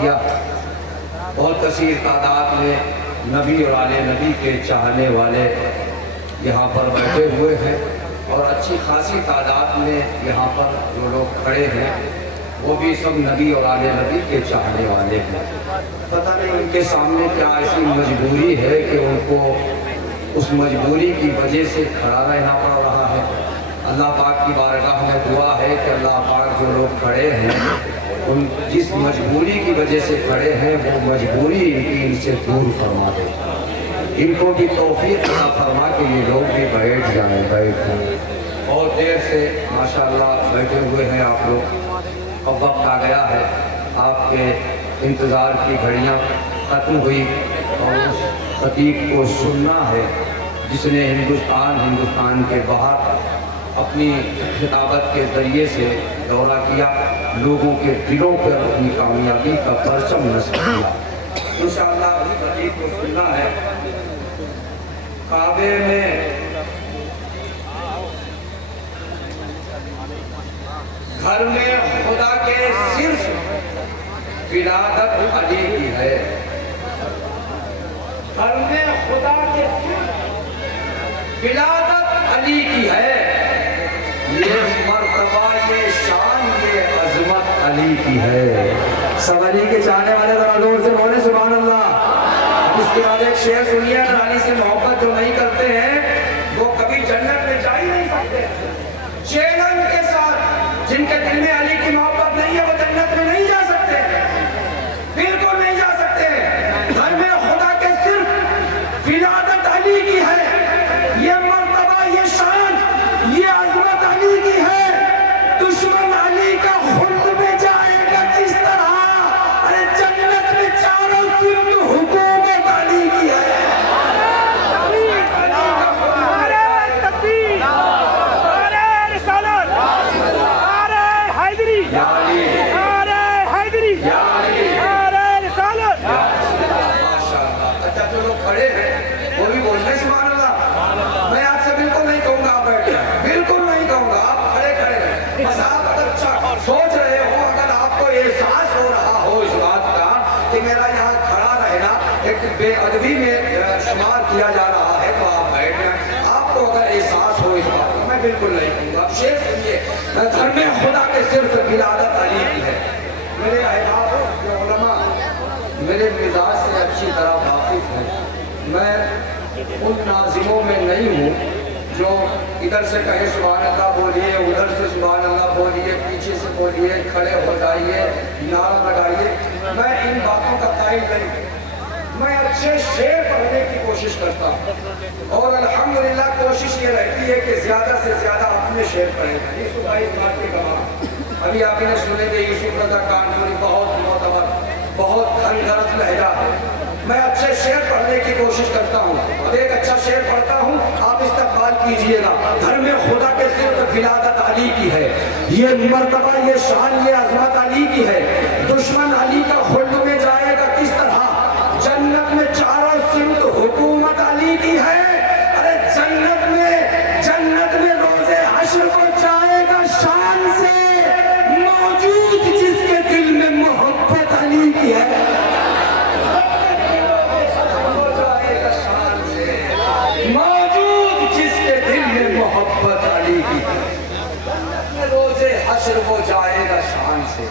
کیا۔ بہت کثیر تعداد میں نبی اور آل نبی کے چاہنے والے یہاں پر بیٹھے ہوئے ہیں، اور اچھی خاصی تعداد میں یہاں پر جو لوگ کھڑے ہیں وہ بھی سب نبی اور آل نبی کے چاہنے والے ہیں۔ پتہ نہیں ان کے سامنے کیا ایسی مجبوری ہے کہ ان کو اس مجبوری کی وجہ سے کھڑا رہنا پڑ رہا ہے۔ اللہ پاک کی بارگاہ میں دعا ہے کہ اللہ پاک جو لوگ کھڑے ہیں ان جس مجبوری کی وجہ سے کھڑے ہیں وہ مجبوری ان سے دور فرما دے، ان کو بھی توفیق عطا فرما کہ یہ لوگ بھی بیٹھ جائیں۔ اور دیر سے ماشاءاللہ بیٹھے ہوئے ہیں آپ لوگ، اب وقت آ گیا ہے، آپ کے انتظار کی گھڑیاں ختم ہوئی اور اس خطیب کو سننا ہے جس نے ہندوستان کے باہر اپنی خطابت کے ذریعے سے دورہ کیا، لوگوں کے دلوں پر اپنی کامیابی کا پرچم نصب کیا۔ انشاءاللہ اس خطیب کو سننا ہے۔ کعبے میں گھر میں خدا کے صرف ولادت علی کی ہے، گھر میں خدا کے صرف ولادت علی کی ہے، یہ مرتبہ یہ شان یہ عظمت علی کی ہے۔ سب علی کے چاہنے والے ذرا زور سے بولے سبحان اللہ۔ اس کے بعد ایک شعر سنیے، اگر علی سے محبت جو نہیں کرتے ہیں وہ کبھی جنت میں جا ہی نہیں سکتے۔ چیلنج کے ساتھ جن کے دل میں علی کی محبت نہیں ہے وہ جنت میں نہیں جا سکتے، بالکل نہیں جا سکتے۔ گھر میں خدا کے صرف ولادت علی کی ہے، یہ مرتبہ یہ شان یہ عظمت علی کی ہے۔ دشمن علی کا خلد میں جائے گا کس طرح، ارے جنت میں چاروں صرف حکومت علی کی ہے۔ بے ادبی میں شمار کیا جا رہا ہے تو آپ بیٹھ جائیں۔ آپ کو اگر احساس ہو اس بات میں بالکل نہیں کہوں گا۔ شعر سنیے، گھر میں خدا کے صرف ولادت علی کی ہے۔ میرے احباب جو علماء میرے مزاج سے اچھی طرح واقف ہیں، میں ان ناظموں میں نہیں ہوں جو ادھر سے کہے سبحان اللہ بولیے، ادھر سے سبحان اللہ بولیے، پیچھے سے بولیے، کھڑے ہو جائیے، نعرہ لگائیے۔ میں ان باتوں کا قائل نہیں ہوں، میں اچھے شعر پڑھنے کی کوشش کرتا ہوں، اور الحمدللہ کوشش یہ رہتی ہے کہ زیادہ سے زیادہ اپنے شعر پڑھیں۔ یوسف بھائی اس بات کے گواہ، ابھی آپ نے سنے کہ یوسف رضا کانپوری بہت معتبر بہت گھنگرز لہجہ ہے۔ میں اچھے شعر پڑھنے کی کوشش کرتا ہوں، اور ایک اچھا شعر پڑھتا ہوں، آپ استقبال کیجئے گا۔ گھر میں خدا کے صرف ولادت علی کی ہے، یہ مرتبہ یہ شان یہ عظمت علی کی ہے۔ دشمن علی کا خلد میں جائے گا کس طرح، جنت میں چاروں سمت حکومت علی کی ہے۔ ارے جنت میں روز حشر کو جائے گا شان سے، موجود جس کے دل میں محبت علی کی ہے۔ موجود جس کے دل میں محبت علی کی ہے، جنت میں روز حشر کو جائے گا شان سے،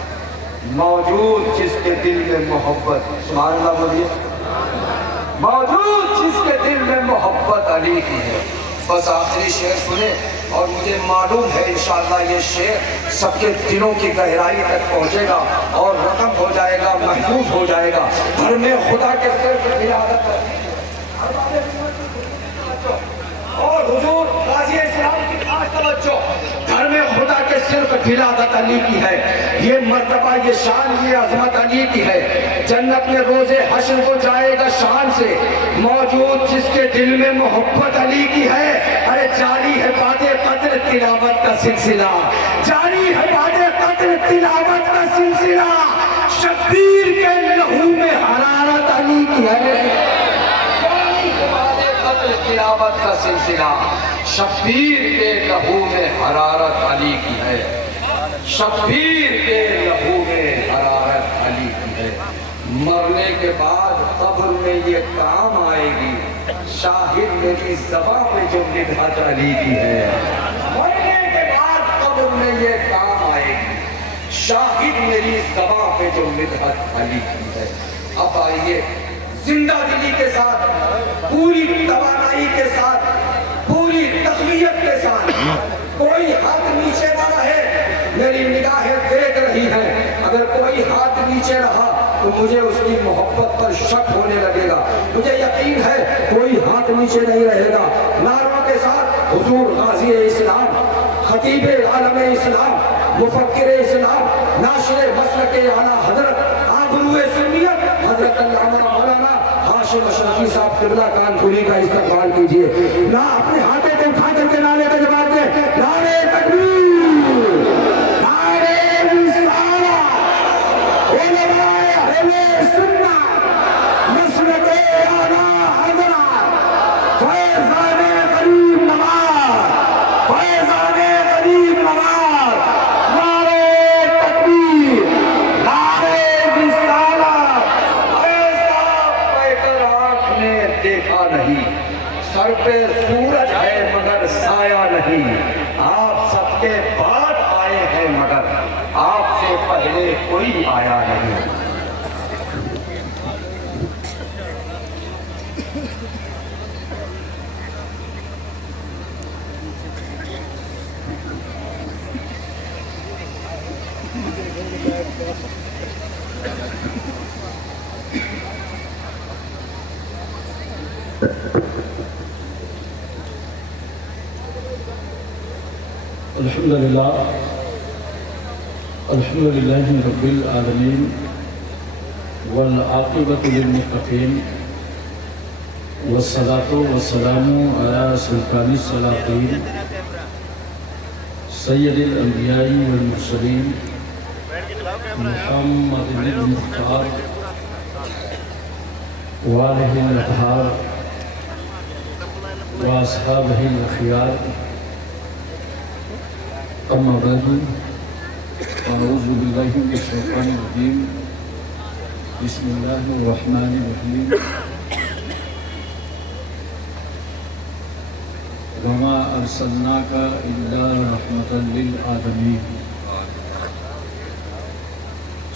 موجود جس کے دل میں محبت، سبحان اللہ بولیے، موجود جس کے دل میں محبت علی کی ہے۔ بس آخری شعر سنیں، اور مجھے معلوم ہے انشاءاللہ یہ شعر سب کے دلوں کی گہرائی تک پہنچے گا اور رقم ہو جائے گا، محفوظ ہو جائے گا۔ گھر میں خدا کے صرف ولادت اور حضور غازی اسلام کی خاص توجہ، گھر میں خدا کے صرف ولادت علی کی ہے، یہ مرتبہ یہ شان یہ عظمت علی کی ہے۔ جنت میں روز حشر کو جائے گا شان سے، موجود جس کے دل میں محبت علی کی ہے۔ ارے جاری ہے باد قدر تلاوت کا سلسلہ، جاری ہے باد قدر تلاوت کا سلسلہ، شبیر کے لہو میں حرارت علی کی ہے۔ تلاوت کا سلسلہ، شبیر کے لہو میں حرارت علی کی ہے، شبیر کے لہو میں حرارت علی کی ہے۔ مرنے کے بعد قبر میں یہ کام آئے گی، شاہد میری زباں پہ جو مدحت علی کی ہے۔ مرنے کے بعد قبر میں یہ کام آئے گی، شاہد میری زباں پہ جو مدحت علی کی ہے۔ اب آئیے زندہ دلی کے ساتھ، پوری توانائی کے ساتھ، پوری تقویت کے ساتھ، کوئی ہاتھ نیچے نہ رہے، میری نگاہیں دیکھ رہی ہیں، اگر کوئی ہاتھ نیچے رہا تو مجھے اس کی محبت پر شک ہونے لگے گا۔ مجھے یقین ہے کوئی ہاتھ نیچے نہیں رہے گا۔ نعروں کے ساتھ حضور غازی اسلام، خطیب عالم اسلام، مفکر اسلام، ناشر مسلک اعلیٰ حضرت آبرو سنیت حضرت علامہ مولانا ہاشم اشرفی صاحب قبلہ کانپوری کا استقبال کیجئے۔ نہ اپنے ہاتھوں کو اٹھا کر کے نعرے کا جواب دیں، نعرے تکبیر، نعرے رسالت، علماء اہل سنت، مسلک اعلیٰ حضرت، فیضان غریب نواز، فیضان غریب نواز، نعرے تکبیر، نعرے رسالت۔ ایسا پیکر آنکھ نے دیکھا نہیں، سر پہ سورج ہے مگر سایہ نہیں، آپ سب کے بعد آئے ہیں مگر آپ سے پہلے کوئی آیا نہیں۔ الحمدللہ رب العالمین والعاقبۃ للمتقین والصلاۃ والسلام علی سلطان السلاطین سید الانبیاء والمرسلین محمد المختار وآلہ الاطہار واصحابہ الاخیار، اما بعد، اعوذ باللہ من الشیطان الرجیم، بسم اللہ الرحمن الرحیم۔ وما ارسلناک الا رحمۃ للعالمین۔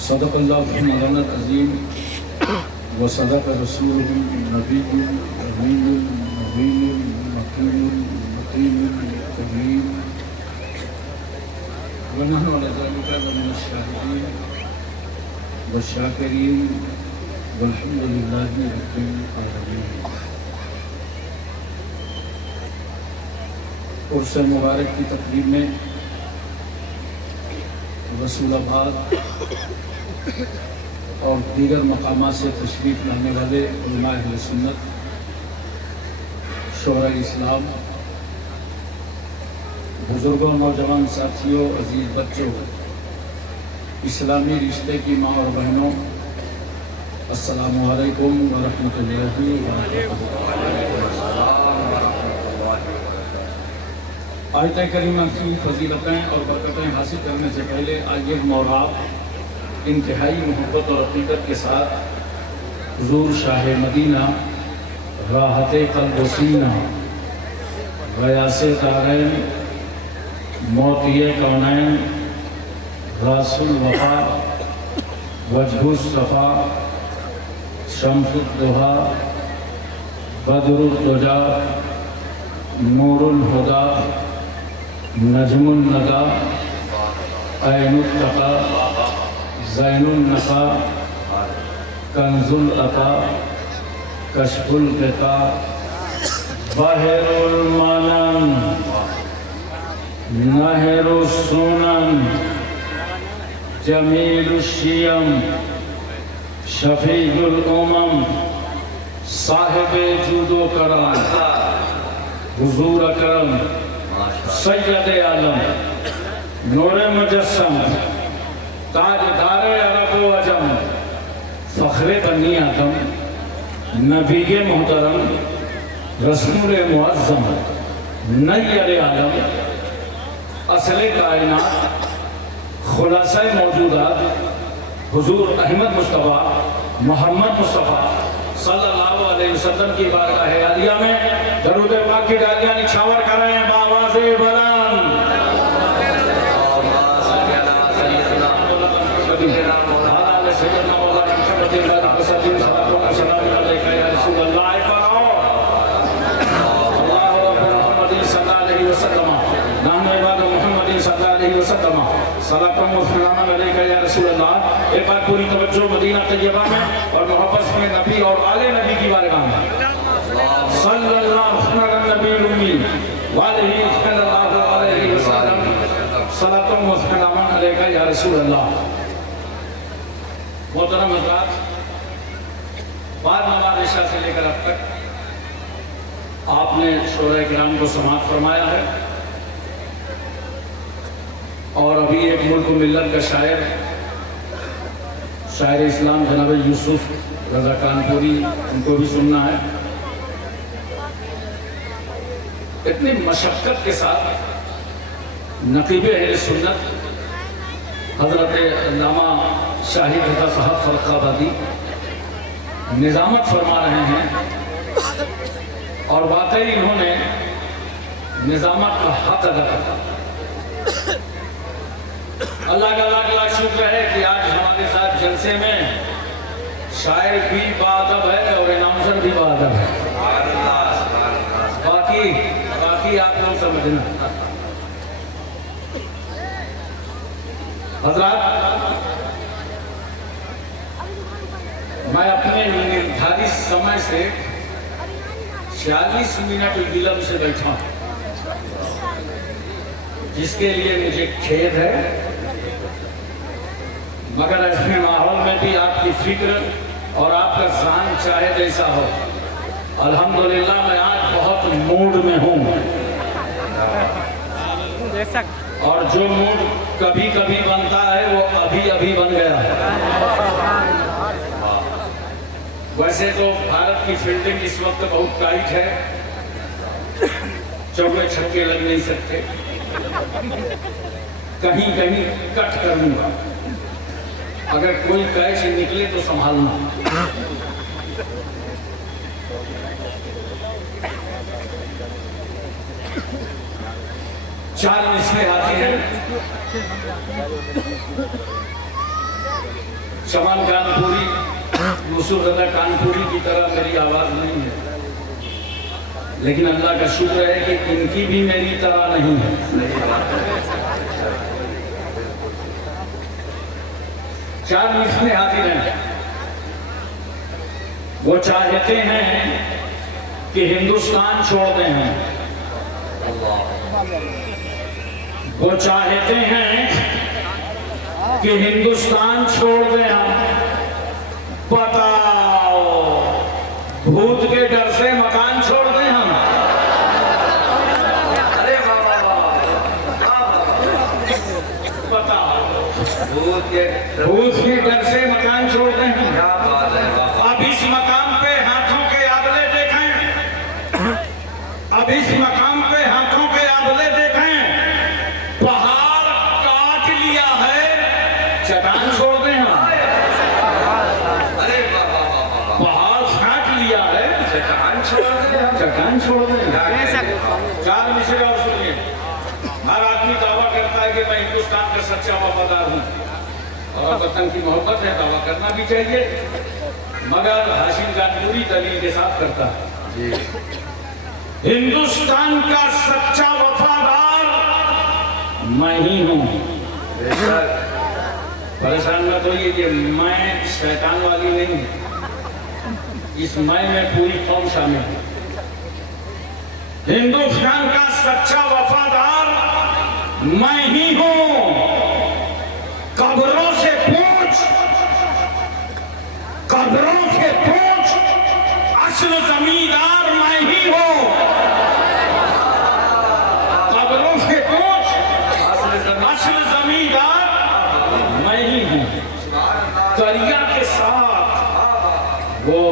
صدق اللہ مولانا العظیم وصدق رسولہ النبی الامین النبی المکین المقیم الکریم، ونحن على ذلك لمن الشاهدين والشاکرین والحمد للہ رب العالمین۔ عرس مبارک کی تقریب میں رسول آباد اور دیگر مقامات سے تشریف لانے والے علماء اہل سنت، شعراء اسلام، بزرگوں، نوجوان ساتھیوں، عزیز بچوں، اسلامی رشتے کی ماں اور بہنوں، السلام علیکم ورحمۃ اللہ وبرکاتہ۔ آیت کریمہ کی فضیلتیں اور برکتیں حاصل کرنے سے پہلے آئیے ہم اور آپ انتہائی محبت اور عقیدت کے ساتھ حضور شاہ مدینہ، راحت قلب و سینہ، غیاث دارین، موتی کونین، راس الوفا، وجہ الصفا، شمس الضحا، بدر الدجا، نور الہدا، نجم الندى، عین التقا، زین النقا، کنز العطا، کشف الغطا، بحر المنن، نہر السنن، جمیل الشیم، شفیع الامم، صاحب جود و کرم، حضور اکرم، سید عالم، نور مجسم، تاجدار عرب و عجم، فخر بنی آدم، نبی محترم، رسول معظم، نیر عالم، اصل کائنات، خلاصہ موجودات، حضور احمد مصطفیٰ محمد مصطفیٰ صلی اللہ علیہ وسلم کی بارگاہ عالیہ میں درود پاک کی ڈالیاں نچھاور کر رہے ہیں بآواز بلند۔ ایک بار پوری توجہ مدینہ طیبہ میں اور محبت میں نبی اور آل نبی کی بارگاہ میں صلی اللہ علیہ نبی الامی وآلہ صلی اللہ علیہ وسلم صلاۃ و سلام علیک یا رسول اللہ۔ محترم حضرات، بعد نماز عشاء سے لے کر اب تک آپ نے شورا کرام کو سماعت فرمایا ہے، اور ابھی ایک ملک و ملت کا شاعر اسلام جناب یوسف رضا کانپوری، ان کو بھی سننا ہے۔ اتنی مشقت کے ساتھ نقیب اہل سنت حضرت علامہ شاہد رضا صاحب فرقہ آبادی نظامت فرما رہے ہیں، اور واقعی انہوں نے نظامت کا حق ادا کرا۔ اللہ کا لاکھ لاکھ شکر ہے کہ آج ہمارے ساتھ جلسے میں شاعر بھی باادب ہے اور اناؤنسر بھی باادب ہے، باقی آپ لوگ سمجھنا۔ حضرات، میں اپنے نردھارت سمے سے 46 منٹ ولم سے بیٹھا ہوں، جس کے لیے مجھے کھید ہے، مگر ایسے ماحول میں بھی آپ کی فکر اور آپ کا ذہن چاہے جیسا ہو، الحمدللہ میں آج بہت موڈ میں ہوں، اور جو موڈ کبھی کبھی بنتا ہے وہ ابھی بن گیا ہے۔ ویسے تو بھارت کی فیلڈنگ اس وقت بہت ٹائٹ ہے، چوکے چھکے لگ نہیں سکتے، کہیں کٹ کر لوں گا، اگر کوئی کیچ نکلے تو سنبھالنا۔ چار مصرے آتی ہیں، شمال کانپوری یوسف رضا کانپوری کی طرح میری آواز نہیں ہے، لیکن اللہ کا شکر ہے کہ ان کی بھی میری طرح نہیں ہے۔ چار مصرے آتی ہیں، وہ چاہتے ہیں کہ ہندوستان چھوڑ دیں ہم، وہ چاہتے ہیں کہ ہندوستان چھوڑ دیں ہم، بتاؤ بھوت کے ڈر سے مکان چھوڑ دیں ہم؟ بتاؤ بھوت کے ڈر سے مکان چھوڑ دیں ہم؟ اب اس مقام پہ ہاتھوں کے آبلے دیکھیں، اب اس مقام پہ ہاتھوں کے آبلے دیکھیں، پہاڑ کاٹ لیا ہے، چٹان چھوڑ دیں ہم؟ پہاڑ کاٹ لیا ہے، چٹان چھوڑ دیں؟ چار مصرے اور سنیے۔ ہر آدمی دعویٰ کرتا ہے کہ میں ہندوستان کا سچا وفادار ہوں، اور وطن کی محبت ہے، دعویٰ کرنا بھی چاہیے، مگر ہاشم کانپوری دلیل کے ساتھ کرتا ہے۔ ہندوستان کا سچا وفادار میں ہی ہوں۔ پریشان مت ہوئیے کہ میں شیطان والی نہیں ہوں، اس میں پوری قوم شامل ہے۔ ہندوستان کا سچا وفادار میں ہی ہوں، قبروں سے پوچھ اصل زمیندار میں ہی ہوں، قبروں سے پوچھ اصل زمیندار میں ہی ہوں۔ دریا کے ساتھ وہ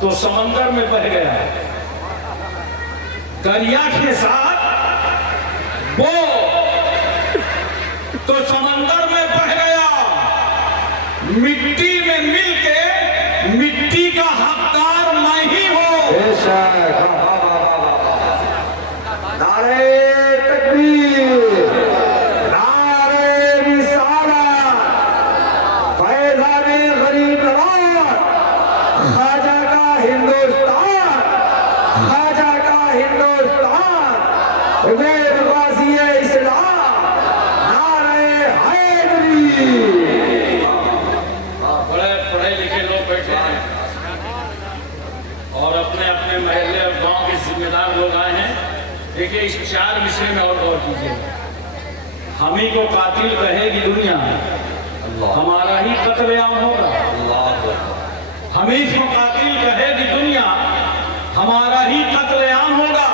تو سمندر میں بہ گیا، دریا کے ساتھ وہ تو سمندر میں بہ گیا، مٹی میں مل کے مٹی کا حقدار میں ہی ہوں. بے شک. نعرہ تکبیر، نعرہ رسالت، فیضان غریب نواز، خواجہ کا ہندوستان، خواجہ کا ہندوستان، عبید غازی اسلام، نعرہ حیدری. بڑے پڑھے لکھے لوگ بیٹھے ہیں اور اپنے اپنے محلے اور گاؤں کے ذمہ دار لوگ آئے ہیں. دیکھیے اس 4 مصرے میں اور غور کیجیے. ہم ہی کو قاتل کہے گی دنیا، ہمارا ہی قتل عام ہوگا. ہم ہی کو قاتل کہے گی دنیا، ہمارا ہی قتل عام ہوگا.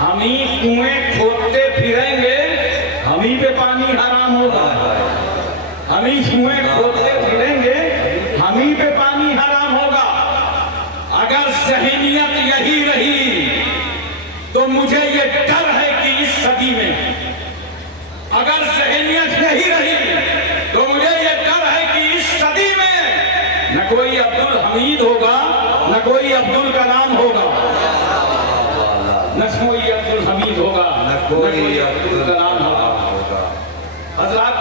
ہم ہی کنویں کھودتے پھریں گے، ہم ہی پہ پانی حرام ہوگا. ہم ہی کنویں کھودتے پھریں گے، ہم ہی پہ پانی حرام ہوگا. اگر ذہنیت یہی رہی تو مجھے یہ ڈر ہے کہ اس صدی میں، اگر ذہنیت یہی رہی تو مجھے یہ ڈر ہے کہ اس صدی میں نہ کوئی عبدالحمید ہوگا، نہ کوئی عبدالکلام ہوگا، نہ کوئی عبدالحمید ہوگا، نہ کوئی عبدالکلام ہوگا. حضرات،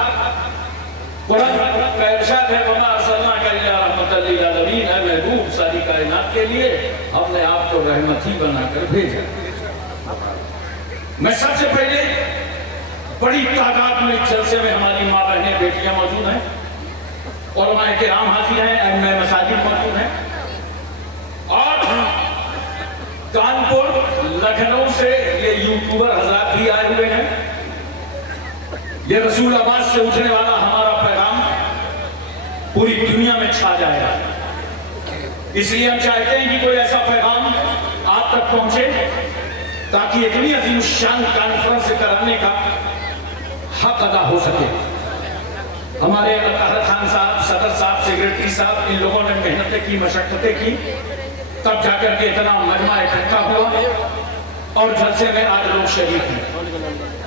قرآن کا ارشاد ہے وَمَا أَرْسَلْنَاكَ إِلَّا رَحْمَةً لِّلْعَالَمِينَ. اے محبوب ساری کائنات کے لیے ہم نے آپ کو رحمت ہی بنا کر بھیجا. میں سب سے پہلے بڑی تعداد میں جلسے میں ہماری ماں بہنیں بیٹیاں موجود ہیں، علماء کرام حاضر ہیں، ائمہ مساجد موجود ہیں، اور کانپور لکھنؤ سے یہ یوٹیوبر حضرات بھی آئے ہوئے ہیں. یہ رسول آباد سے اٹھنے والا ہمارا پیغام پوری دنیا میں چھا جائے گا. اس لیے ہم چاہتے ہیں کہ کوئی ایسا پیغام آپ تک پہنچے تاکہ اتنی عظیم الشان کانفرنس کرانے کا حق ادا ہو سکے. ہمارے طاہر خان صاحب، صدر صاحب، سیکریٹری صاحب، ان لوگوں نے محنتیں کی، مشقتیں کی، تب جا کر کے اتنا مجمع اکٹھا ہوا اور جلسے میں آج لوگ شریک ہیں.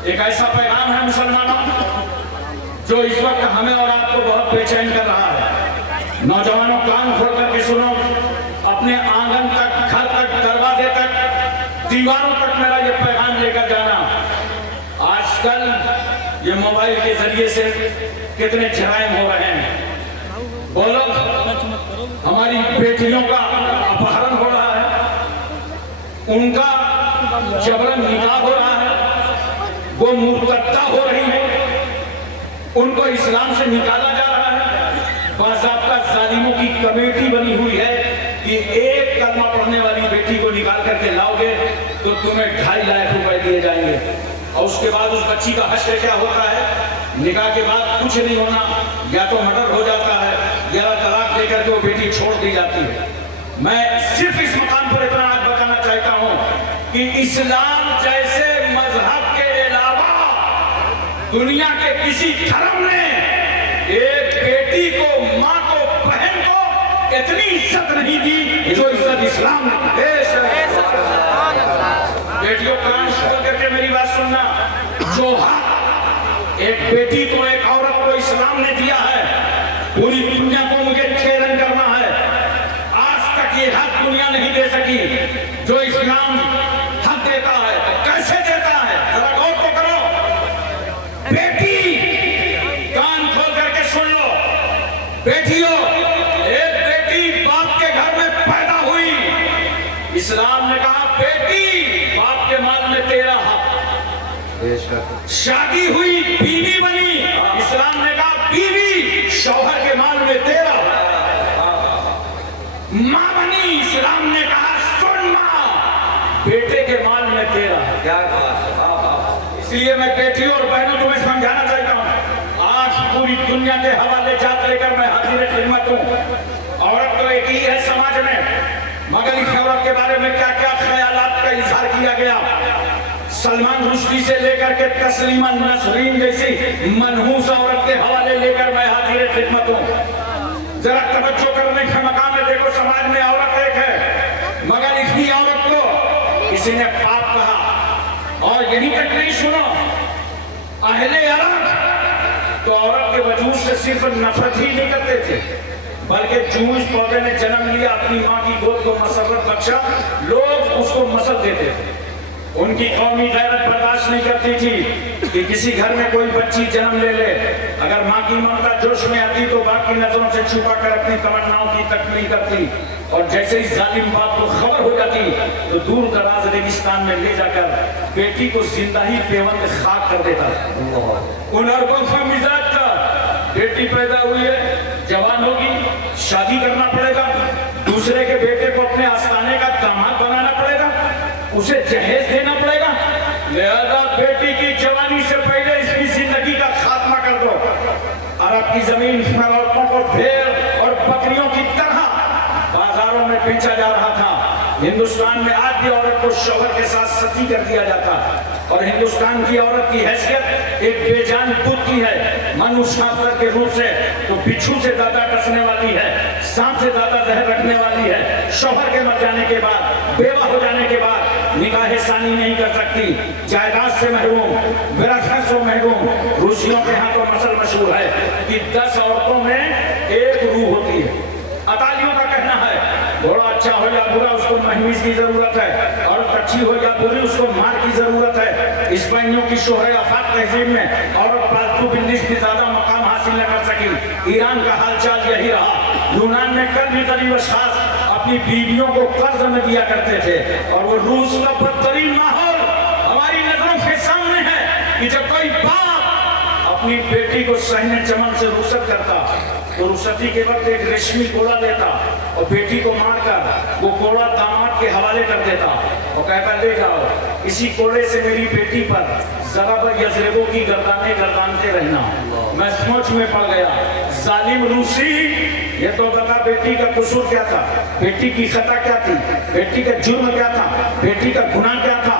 ایک ایسا پیغام ہے مسلمانوں جو اس وقت ہمیں اور آپ کو بہت بے چین کر رہا ہے. نوجوانوں کان کھول کر کے سنو، اپنے آنگن تک، گھر تک، دروازے تک، دیواروں تک میرا یہ پیغام لے کر جانا. آج کل یہ موبائل کے ذریعے سے کتنے جرائم ہو رہے ہیں. بولو، ہماری بیٹیوں کا اپہرن ہو رہا ہے، ان کا جبرن نکاح ہو رہا ہے، وہ مرتدہ ہو رہی ہے، ان کو اسلام سے نکالا جا رہا ہے. باضابطہ ظالموں کی کمیٹی بنی ہوئی ہے کہ ایک کلمہ پڑھنے والی بیٹی کو نکال کر کے لاؤ گے تو تمہیں 2.5 لاکھ روپے دیے جائیں گے. اور اس کے بعد اس بچی کا حشر کیا ہوتا ہے؟ نکاح کے بعد کچھ نہیں ہونا، یا تو مرڈر ہو جاتا ہے یا طلاق دے کر کے وہ بیٹی چھوڑ دی جاتی ہے. میں صرف اس مقام پر اتنا آج بتانا چاہتا ہوں کہ اسلام جیسے مذہب کے علاوہ دنیا کے کسی دھرم نے ایک بیٹی کو، ماں کو، بہن کو اتنی عزت نہیں دی جو عزت اسلام نے دی. بیٹیوں کان کھول کر کے میری بات سننا، جو حق ایک بیٹی کو، ایک عورت کو اسلام نے دیا ہے، پوری دنیا کو مجھے چیلنج کرنا ہے. آج تک یہ حق دنیا نہیں دے سکی جو اسلام حق دیتا ہے. کیسے دیتا ہے؟ ذرا غور تو کرو. بیٹی، کان کھول کر کے سن لو بیٹیوں، ایک بیٹی باپ کے گھر میں پیدا ہوئی، اسلام نے کہا بیٹی باپ کے مال میں تیرا حق. شادی ہوئی، بیوی بنی، اسلام نے کہا بیوی شوہر کے مال میں تیرا حق. ماں بنی، اسلام نے کہا سن ماں بیٹے کے مال میں تیرا حق. اس لیے میں بیٹیوں اور بہنوں تمہیں سمجھانا چاہتا ہوں. آج پوری دنیا کے حوالے جات لے کر میں حاضر خدمت ہوں. عورت تو ایک ہی ہے سماج میں، مگر اس عورت کے بارے میں کیا کیا خیالات کا اظہار کیا گیا. سلمان رشدی سے لے کر کے تسلیمہ نسرین جیسی منحوس عورت کے حوالے لے کر میں حاضر خدمت ہوں. ذرا توجہ کرنے کا مقام ہے. دیکھو، سماج میں عورت ایک ہے، مگر اسی عورت کو کسی نے پاپ کہا. اور یہیں تک نہیں، سنو، اہل عرب تو عورت کے वजूद से सिर्फ नफरत ही नहीं करते थे, बल्कि जूं इस पौधे ने जन्म लिया, अपनी माँ की गोद को मसरत बख्शा, लोग उसको मसल देते थे। उनकी कौमी गैरत बर्दाश्त नहीं करती थी कि किसी घर में कोई बच्ची जन्म ले ले। अगर माँ की ममता जोश में आती तो बाकी नजरों से छुपा कर अपनी तमन्नाओं की तकमील करती, और जैसे ही जालिम बाप को खबर हो जाती तो दूर दराज रेगिस्तान में ले जाकर बेटी को जिंदा ही पेवंद खाक कर देता। उन अरबों का मिजाज था, बेटी पैदा हुई है, जवान होगी, शादी करना पड़ेगा, दूसरे के बेटे को अपने आस्थाने का दामाद बनाना पड़ेगा, उसे जहेज देना पड़ेगा, लिहाजा बेटी की जवानी से पहले इसकी जिंदगी का खात्मा कर दो। अरब की जमीन में औरतों को भेड़ और बकरियों की तरह बाजारों में बेचा जा रहा था। हिंदुस्तान में आज भी औरत को शौहर के साथ सती कर दिया जाता, और हिंदुस्तान की औरत की हैसियत एक बेजान बुत की है। मनुष्य के रूप से तो बिच्छू से ज्यादा डसने वाली है, सांप से ज्यादा जहर रखने वाली है। शौहर के मर जाने के बाद, बेवा हो जाने के बाद निकाह सानी नहीं कर सकती, जायदाद से महरूम, विरासत से महरूम। रूसियों के यहाँ तो मसल मशहूर है कि 10 औरतों में एक रूह होती है। अतालियों का कहना है घोड़ा अच्छा हो या बुरा उसको महमीज की जरूरत है, और अच्छी हो या बुरी उसको मार की जरूरत है। स्पेनियों की शोहर आफाक तहजीब में औरत पालतू बिल्ली से ज्यादा मकाम हासिल न कर सकी। ईरान का हालचाल यही रहा। यूनान में कल भी करीब अशखास अपनी बीवियों को कर्ज में दिया करते थे, और वो रूस का बदतरीन माहौल हमारी नजरों के सामने है कि जब कोई बाप अपनी बेटी को सहने चमन से रुखसत करता तो रुखसती के वक्त एक रेशमी कोड़ा लेता और बेटी को मारकर वो कोड़ा दामाद के हवाले कर देता और कहता ले जाओ, इसी कोड़े से मेरी बेटी पर जरा पर यजरेबों की गर्दाने गर्दानते रहना। मैं सोच में पड़ गया, जालिम रूसी, ये तो बता बेटी का कसूर क्या था, बेटी की खता क्या थी, बेटी का जुर्म क्या था, बेटी का गुनाह क्या था।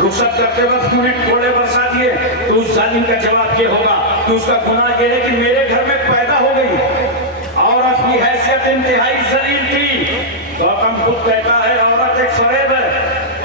रुखसत करते वक्त उन्हें कोड़े बरसा दिए तो उस जालिम का जवाब ये होगा कि उसका गुनाह ये है कि मेरे घर में पैदा हो गई और अपनी हैसियत इंतहाई जलील थी। गौतम बुद्ध कहता है औरत एक फरेब है,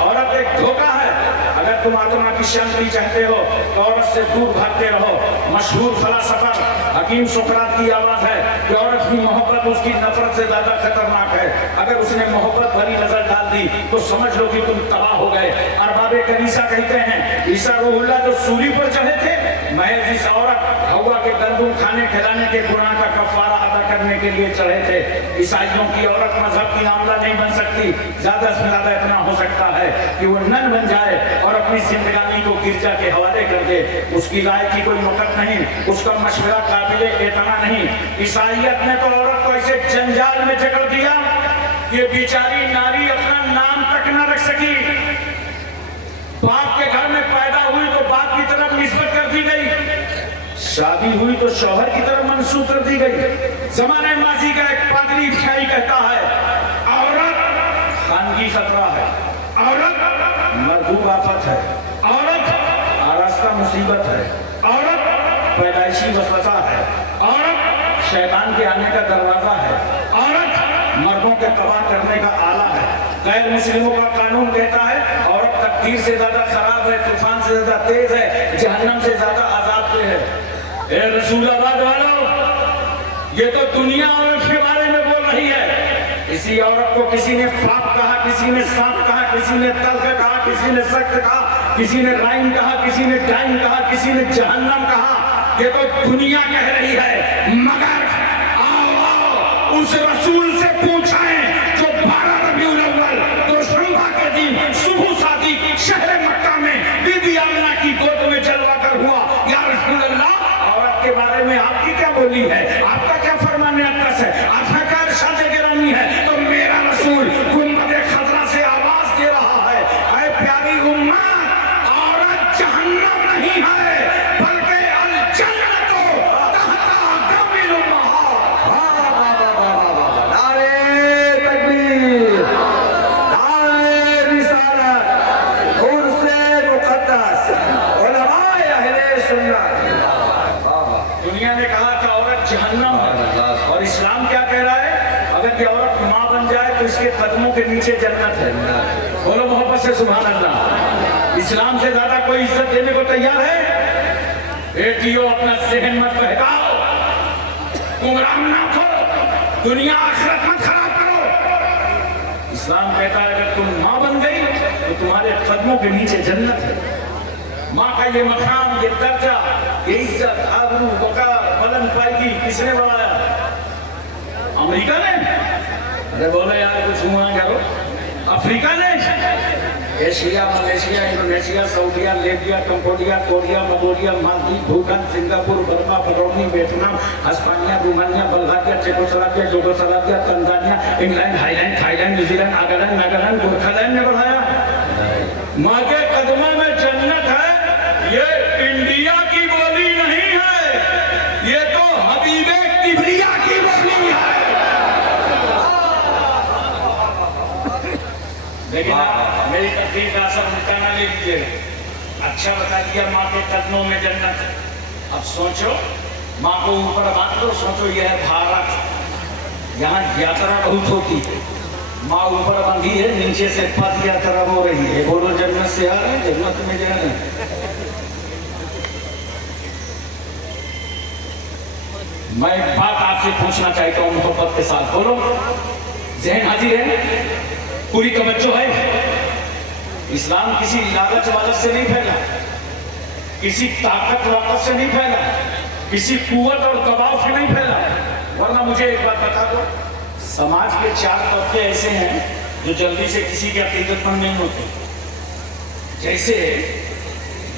औरत एक धोखा है। अगर तुम आत्मा की शांति चाहते हो तो औरत से दूर भागते रहो। मशहूर फलासफर हकीम सुकरात की आवाज है कि औरत की मोहब्बत उसकी नफरत से ज्यादा खतरनाक है। अगर उसने मोहब्बत भरी नजर डाल दी तो समझ लो कि तुम तबाह हो गए। अरबाबे कनीसा कहते हैं ईसा रूहुल्लाह जो सूली पर चढ़े थे, महज इस औरत हवा के गंदुम खाने खिलाने के गुनाह का कफारा अदा करने के लिए चढ़े थे। ईसाइयों की औरत मजहब की आमला नहीं बन सकती, ज्यादा से ज्यादा इतना हो सकता है कि वो नन बन जाए और अपनी जिंदगानी को गिरजा के हवाले कर दे। उसकी राय की कोई मकत नहीं, उसका मशवरा काबिले एतना नहीं। ईसाइयत ने तो औरत को ऐसे जंजाल में जकड़ दिया कि बेचारी नारी अपना नाम तक न रख सकी। बाप के घर में पैदा हुई तो बाप की तरफ निस्बत कर दी गई, शादी हुई तो शौहर की तरफ मंसूब कर दी गई। जमाने माजी का एक पादरी शाही कहता है औरत खानगी खतरा है, औरत मरदूब आफत है, औरत आरास्ता मुसीबत है, औरत पैदाइशी वसवसा है, औरत शैतान के आने का दरवाजा है, औरत मर्दों के तबाह करने का आला है। गैर मुस्लिमों का कानून कहता है औरत तकदीर से ज्यादा खराब है, तूफान से ज्यादा तेज है, जहन्नम से ज्यादा आजाद है। ए रसूलाबाद वालों, ये तो दुनिया औरत के बारे में बोल रही है। इसी औरत को किसी ने पाप कहा, किसी ने सांप कहा, किसी ने तल्ख कहा, किसी ने सख्त कहा, किसी ने राइन कहा, किसी ने टाइम कहा, किसी ने जहन्नम कहा। ये तो दुनिया कह रही है, मगर आओ उस रसूल से पूछें जो 12 रबीउल अव्वल दोशंबा के दिन सुबह शादी शहर मक्का में बीबी आमिना की गोद में जलवा कर हुआ। या रसूल अल्लाह, औरत के बारे में आपकी क्या बोली है, आपका क्या फरमान अक्कस है, आपका क्या इरशाद गिरामी है? तो मेरा रसूल गुंबद खतरा से आवाज दे रहा है, ऐ प्यारी उम्मत, औरत जहन्नम नहीं है बल्कि अल जन्नतो तहता क़दमिल उम्महात। नारे तकबीर, नारे रिसालत, उर्से मुक़द्दस, उलमाए अहले सुन्नत। दुनिया ने कहा था औरत जहन्नम है, और इस्लाम क्या कह रहा है? अगर ये औरत माँ बन जाए तो इसके कदमों के नीचे जन्नत है। बोलो मोहब्बत से सुभान अल्लाह। इस्लाम से ज्यादा कोई इज्जत देने को तैयार है? बेटियों, अपना ज़हन मत बहकाओ। गुमराह ना करो, दुनिया आखिरत मत खराब करो। इस्लाम कहता है अगर तुम माँ बन गई तो तुम्हारे कदमों के नीचे जन्नत है। माँ का ये मकाम, ये दर्जा, ये इज्जत, आबरू, वकार, बुलंद पाएगी किसने बनाया? अमेरिका ने? अरे बोलो यार कुछ हुआ करो। अफ्रीका ने? एशिया, मलेशिया, इंडोनेशिया, सऊदीया, Libya, Cambodia, Korea, Mongolia, Maldives, Bhutan, Singapore, Burma, Barauni, Vietnam, Hispania, Romania, Bulgaria, Czechoslovakia, Yugoslavia, Tanzania, England, Thailand, New Zealand, Nagaland, Gorkhaland ने बढ़ाया। माँ के कदमों में जन्नत है। ये इंडिया की बोली नहीं है, ये तो हबीबे किबरिया की बोली है। लेकिन मेरी तकरीर का असर निकालना ले लीजिएगा। अच्छा बता दिया माँ के कदमों में जन्नत है। अब सोचो, माँ को ऊपर बांध दो, सोचो यह है भारत, यहाँ यात्रा बहुत होती है। माँ ऊपर बंधी है, नीचे से पद यात्रा हो रही है। बोलो जन्नत से आ रहे हैं, जन्नत में जा रहे हैं। मैं एक बात आपसे पूछना चाहता हूँ मोहब्बत के साथ, बोलो जहन हाजिर है, पूरी तवज्जो है। इस्लाम किसी लालच वालच से नहीं फैला, किसी ताकत वाकत से नहीं फैला, किसी कुव्वत और दबाव से नहीं फैला। वरना मुझे एक बात बता दो, समाज के 4 तबके ऐसे हैं जो जल्दी से किसी के अकीदतमंद नहीं होते। जैसे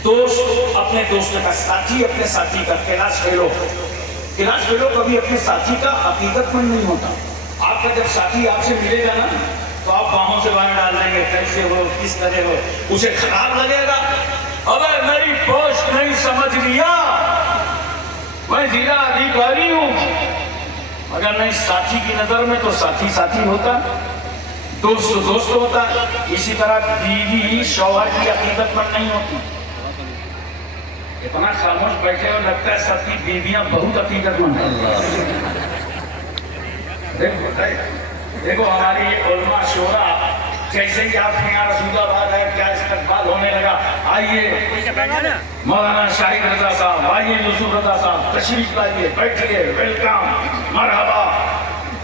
दोस्त अपने दोस्त का, साथी अपने साथी का, क्लास फेलो कभी अपने साथी का अकीदतमंद नहीं होता। आपका जब साथी आपसे मिलेगा ना तो आप बाहों से बाहर डाल देंगे, कैसे हो, किस तरह हो, उसे खराब लगेगा। अबे मेरी पोस्ट नहीं समझ लिया, मैं जिला अधिकारी हूं। अगर नहीं साथी की नजर में तो साथी साथी होता, दोस्त दोस्त होता। इसी तरह बीवी शौहर की अकीदतमंद नहीं होती। इतना खामोश बैठे और लगता है सबकी बीवियां बहुत अकीदतमंद हैं। देखो हमारी उलमा शोरा, जैसे ही आपके यहाँ रसूलाबाद है क्या इस्तकबाल होने लगा। आइए मौलाना शाहिद रजा साहब, आइए यूसुफ रजा साहब, तशरीफ लाइए, बैठिए, वेलकम, मरहबा।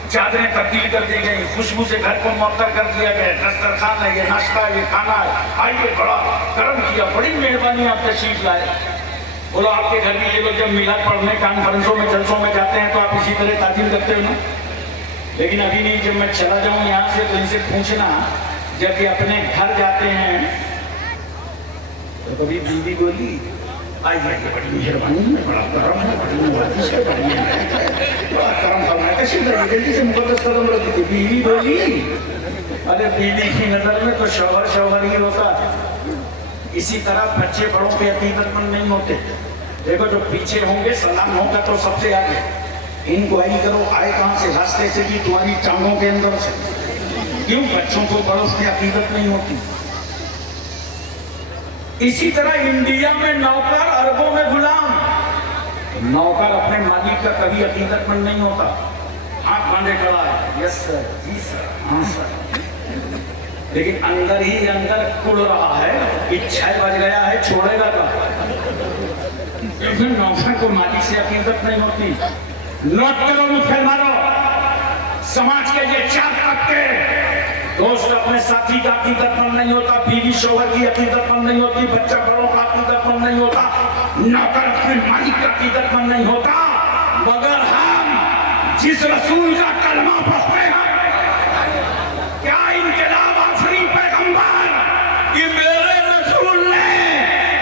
चादरें तब्दील कर दी गई, खुशबू से घर को मुअत्तर कर दिया गया, दस्तरखान है, ये नाश्ता, ये खाना है। आइए, बड़ा करम किया, बड़ी मेहरबानी, आप तशरीफ लाए। बोलो आपके घर में ये लोग जब मिलाद पढ़ने, कॉन्फ्रेंसों में, जलसों में जाते हैं तो आप इसी तरह ताजील करते हो ना। लेकिन अभी नहीं, जब मैं चला जाऊं यहाँ से तो इनसे पूछना, जब ये अपने घर जाते हैं तो कभी बीवी बोली आइए, बड़ी मेहरबानी है, बड़ा करम है, बड़ी मुबारक है, बड़ी बड़ा करम फरमाया, तशरीफ लाइए, जल्दी से मुकद्दस कदम रख दीजिए। बीवी बोली, अरे बीवी की नजर में तो शौहर ही होता। इसी तरह बच्चे बड़ों के अकीदतमंद नहीं होते। देखो जो पीछे होंगे सलाम होगा तो सबसे आगे, इंक्वायरी करो आए कहां से, रास्ते से कि तुम्हारी टांगों के अंदर से। क्यों? बच्चों को बड़ों की अकीदत नहीं होती। इसी तरह इंडिया में नौकर, अरबों में गुलाम। नौकर अपने मालिक का कभी अकीदतमंद नहीं होता। हाथ बांधे खड़ा है, यस सर, जी सर, हाँ सर, लेकिन अंदर ही अंदर कुड़ रहा है कि 6 बज गया है, छोड़ेगा कब। लेकिन नौकर को मालिक से अकीदत नहीं होती। नोट करो मुसलमानों, समाज के ये 4 तबके, दोस्त अपने साथी का अकीदतमंद नहीं होता, बीवी शौहर की अकीदतमंद नहीं होती, बच्चा बड़ों का अकीदतमंद नहीं होता, नौकर अपने मालिक का अकीदतमंद नहीं होता। मगर हम जिस रसूल का कलमा पढ़ते हैं, क्या इनकलाब आफरी पैगंबर कि मेरे रसूल ने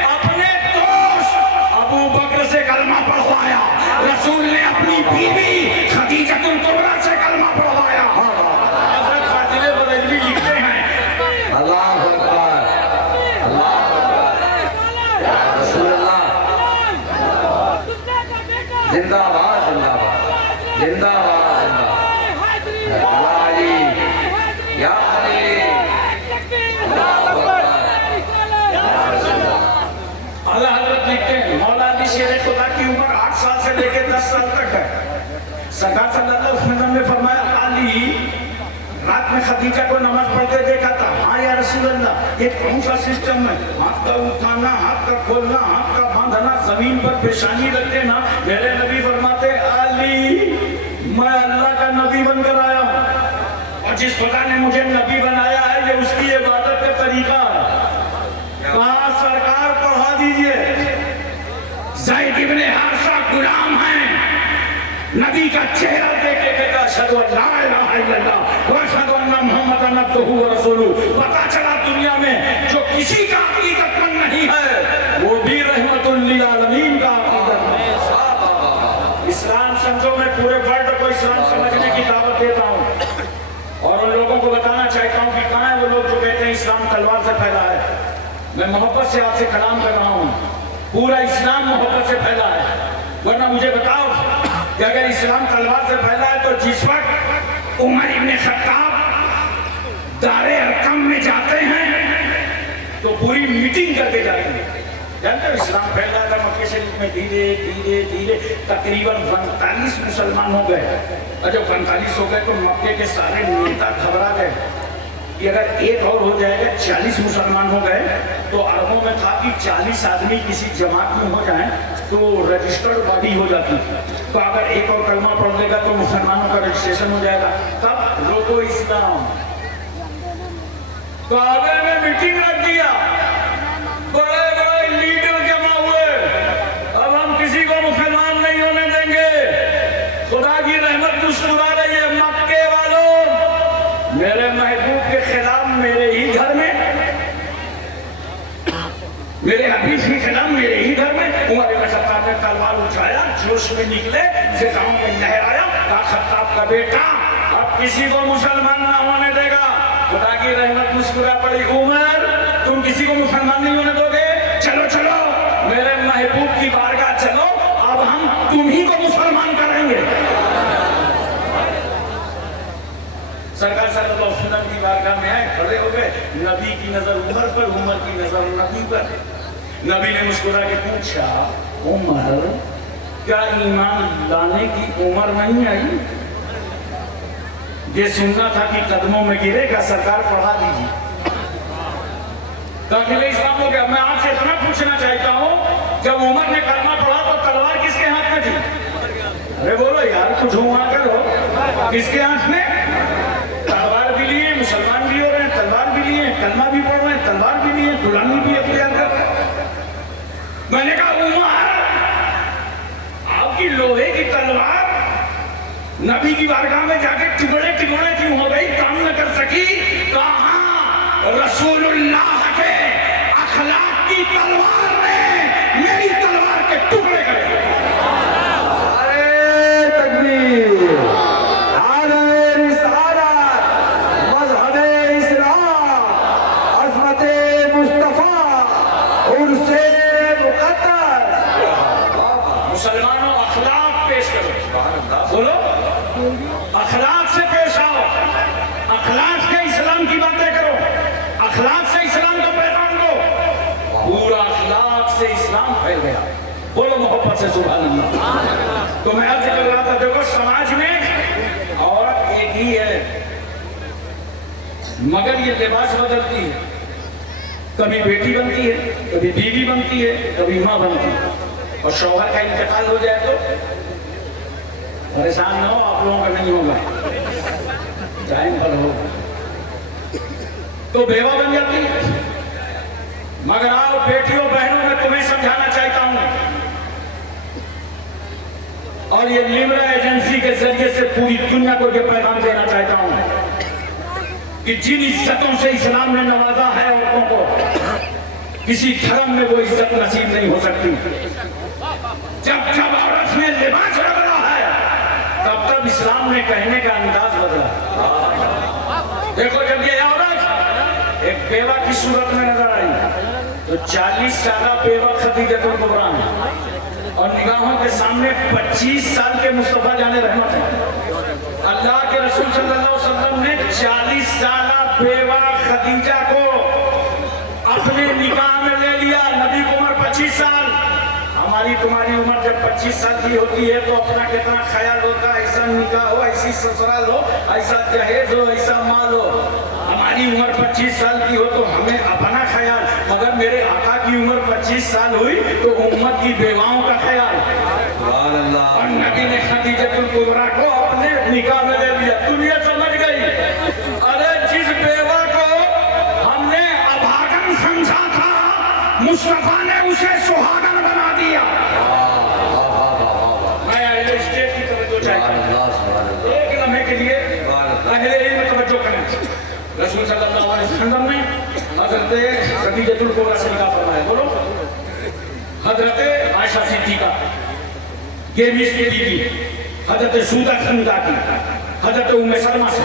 अपने दोस्त अबू बकर से कलमा पढ़वाया, रसूल ने अपनी बीवी खदीजतुल कुबरा से कलमा पढ़वाया। हज़रत फातिमा बरेलवी लिखते हैं, अल्लाह अकबर, अल्लाह अकबर, या रसूलल्लाह, जिंदाबाद जिंदाबाद जिंदाबाद जिंदाबाद, या अली, अल्लाह अकबर। आला हजरत लिखते हैं, मौला अली शेर खुदा की उम्र 8 साल से लेकर 10 साल तक है। सरकार सल्लल्लाहु अलैहि वसल्लम ने फरमाया, अली रात में खदीजा को नमाज पढ़ते देखा था। हाँ या रसूल अल्लाह, ये कौन सा सिस्टम है? हाथ का उठाना, हाथ का खोलना, हाथ का बांधना, जमीन पर पेशानी रख देना। मेरे नबी फरमाते अली मैं अल्लाह का नबी बनकर आया हूँ और जिस खुदा ने मुझे नबी बनाया है ये उसकी इबादत का तरीका है। कहा सरकार पढ़ा दीजिए, ज़ैद इब्ने हारिसा गुलाम हैं, नबी का चेहरा देख के कहता अशहदु अल्ला इलाहा इल्लल्लाह व अशहदु अन्ना मुहम्मदन अब्दुहु व रसूलुहु। पता चला दुनिया में जो किसी का अकीदतमंद नहीं है वो भी रहमतुल लिल आलमीन का अकीदतमंद। इस्लाम समझो, मैं पूरे वर्ल्ड को इस्लाम समझने की दावत देता हूँ और उन लोगों को बताना चाहता हूँ कि कहाँ है वो लोग जो कहते हैं इस्लाम तलवार से फैला है। मैं मोहब्बत से आपसे कलाम कर रहा हूँ, पूरा इस्लाम मोहब्बत से फैला है। वरना मुझे बताओ कि अगर इस्लाम तलवार से फैला है तो जिस वक्त उमर इब्ने खत्ताब दारे अरकम में जाते हैं तो पूरी मीटिंग करके जाते हैं। जानते हो इस्लाम फैल रहा था मक्के शरीफ में, धीरे धीरे धीरे तकरीबन 45 मुसलमान हो गए और जब 45 हो गए तो मक्के के सारे नेता घबरा गए कि अगर एक और हो जाएगा 40 मुसलमान हो गए। तो अरबों में था कि 40 आदमी किसी जमात में हो जाए तो रजिस्टर्ड बॉडी हो जाती, तो अगर एक और कलमा पढ़ लेगा तो मुसलमानों का रजिस्ट्रेशन हो जाएगा। तब रोको इस्लाम, तो आगे में मीटिंग रख दिया, बड़े बड़े लीडर जमा हुए, अब हम किसी को मुसलमान नहीं होने देंगे। खुदा की रहमत मुस्कुरा रही है, मक्के वालों मेरे महबूब के खिलाफ मेरे ही घर में, मेरे हबीब के खिलाफ मेरे ही घर में उमर इब्ने खत्ताब ने तलवार उठाया, जोश में निकले, फिजाओं में लहराया, कहा खत्ताब का बेटा अब किसी को मुसलमान ना होने देगा। खुदा की रहमत मुस्कुरा पड़ी, उमर तुम किसी को मुसलमान नहीं होने दोगे? चलो चलो मेरे महबूब की बारगाह चलो, अब हम तुम ही को मुसलमान करेंगे। सरकार सल्लल्लाहु अलैहि वसल्लम की बारगाह में आए, खड़े हो गए, नबी की नजर उमर पर, उमर की नजर नबी पर। नबी ने मुस्कुरा के पूछा, उमर क्या ईमान लाने की उम्र नहीं आई? ये सुनना था कि कदमों में गिरेगा, सरकार पढ़ा दीजिए। दाखिले इस्लाम हो गया। मैं आपसे इतना पूछना चाहता हूँ, जब उमर ने कलमा पढ़ा तो तलवार किसके हाथ में थी? अरे बोलो यार, कुछ हुआ करो, किसके हाथ में? तलवार भी लिए, मुसलमान भी हो रहे हैं, तलवार भी लिए, कलमा भी पढ़ रहे हैं, तलवार भी लिए, गुलामी भी अख्तियार कर रहे हैं। मैंने कहा उमर आपकी लोहे की तलवार नबी की बारगाह में जाके टुकड़े टुकड़े क्यों हो गई, काम न कर सकी? कहा रसूलुल्लाह के अखलाक की तलवार ने मेरी तलवार के टुकड़े कर दिए। अरे तकबीर, अरे रिसालत, मज़हब इस्लाम, अज़मत मुस्तफा, उर्से मुक़द्दस। मुसलमानों अखलाक पेश करो, बोलो अखलाक से पेश आओ, अखलाक से इस्लाम की बातें करो, अखलाक से इस्लाम का पैगाम दो। पूरा अखलाक से इस्लाम फैल गया। बोलो मोहब्बत से सुभान अल्लाह। तो मैं अर्ज कर रहा था, देखो समाज में औरत एक ही है, मगर ये लिबास बदलती है, कभी बेटी बनती है, कभी बीवी बनती है, कभी माँ बनती है। और शौहर का इंतकाल हो जाए तो परेशान न हो, आप लोगों का नहीं होगा, टाइम पर होगा, तो बेवा बन जाती है। मगर आओ बेटियों बहनों, मैं तुम्हें समझाना चाहता हूं और ये लिमरा एजेंसी के जरिए से पूरी दुनिया को ये पैगाम देना चाहता हूं कि जिन इज्जतों से इस्लाम ने नवाजा है औरतों को, किसी धर्म में वो इज्जत नसीब नहीं हो सकती। जब जब औरत में लिबास बदला है, तब तब इस्लाम ने कहने का अंदाज बदला। देखो जब ये औरत एक बेवा की सूरत में नजर आई तो 40 साल बेवा खदीजतुल कुबरा और निगाहों के सामने 25 साल के मुस्तफा जाने रहमत है। अल्लाह के रसूल सल्लल्लाहु अलैहि वसल्लम ने 40 साल बेवा खदीजा को अपने निगाह में ले लिया। नबी की उम्र 25 साल, हमारी तुम्हारी उम्र जब 25 साल की होती है तो अपना कितना ख्याल होता है, ऐसा निकाह हो, ऐसी ससुराल हो, ऐसा जहेज हो, ऐसा माल हो। हमारी ہماری عمر 25 سال کی ہو تو ہمیں اپنا خیال، مگر میرے آقا کی عمر 25 سال ہوئی تو امت کی بیواؤں کا خیال. سبحان اللہ. اور نبی نے خدیجہ الکبریٰ کو اپنے نکاح میں لے لیا. دنیا سمجھ گئی ارے جس بیوہ کو ہم نے ابھاگن سمجھا تھا مصطفیٰ نے اسے سہاگن بنا دیا. میں اہل اسٹیٹ کی توجہ چاہیے ایک لمحے کے لیے اہل علم توجہ کریں. رسول صلی اللہ علیہ وسلم نے حضرت خدیجہ الکبریٰ سے نکاح فرمایا. بولو. حضرت عائشہ صدیقہ یہ بھی اس کی بیوی، حضرت سودہ خندہ کی، حضرت ام سلمہ سے،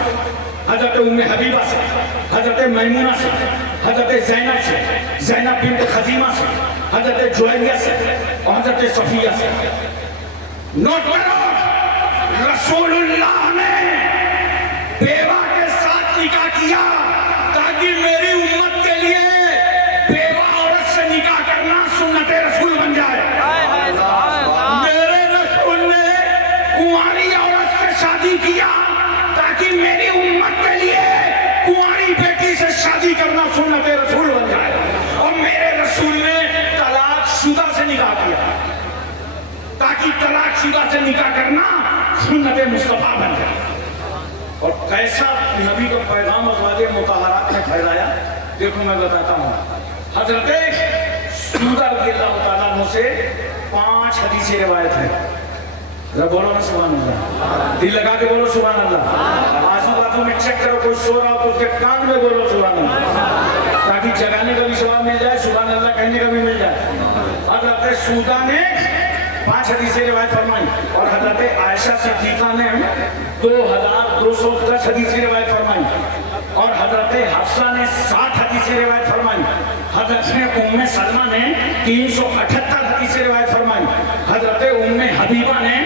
حضرت ام حبیبہ سے، حضرت میمونہ سے، حضرت زینب سے، زینب بنت خزیمہ سے، حضرت جویریہ سے اور حضرت صفیہ سے. نوٹ کرو رسول اللہ نے بیوہ کے ساتھ نکاح کیا تاکہ میری امت کے لیے بیوہ عورت سے نکاح کرنا سنت رسول بن جائے. میرے رسول نے کنواری عورت سے شادی کیا تاکہ میری امت کے لیے کنواری بیٹی سے شادی کرنا سنت رسول بن جائے. اور میرے رسول نے طلاق شدہ سے نکاح کیا تاکہ طلاق شدہ سے نکاح کرنا سنت مصطفیٰ بن جائے. اور کیسا نبی کا پیغام ازواج مطہرات نے پھیلایا دیکھو میں بتاتا ہوں. حضرت سودہ رضی اللہ تعالیٰ عنہ سے 5 حدیثیں روایت ہیں. بولو نا سبحان اللہ. دل لگا کے بولو سبحان اللہ. آزو بازو میں چیک کرو کوئی سو رہا ہو تو اس کے کان میں بولو سبحان اللہ تاکہ جگانے کا بھی ثواب مل جائے، سبحان اللہ کہنے کا بھی مل جائے. حضرت سودہ نے 5 حدیثیں روایت فرمائی اور حضرت عائشہ صدیقہ نے 2210 حدیثیں روایت فرمائی اور حضرت حفصہ نے 60 حدیثیں روایت فرمائی. حضرت ام سلمہ نے 378 حدیثیں روایت فرمائی. حضرت ام حبیبہ نے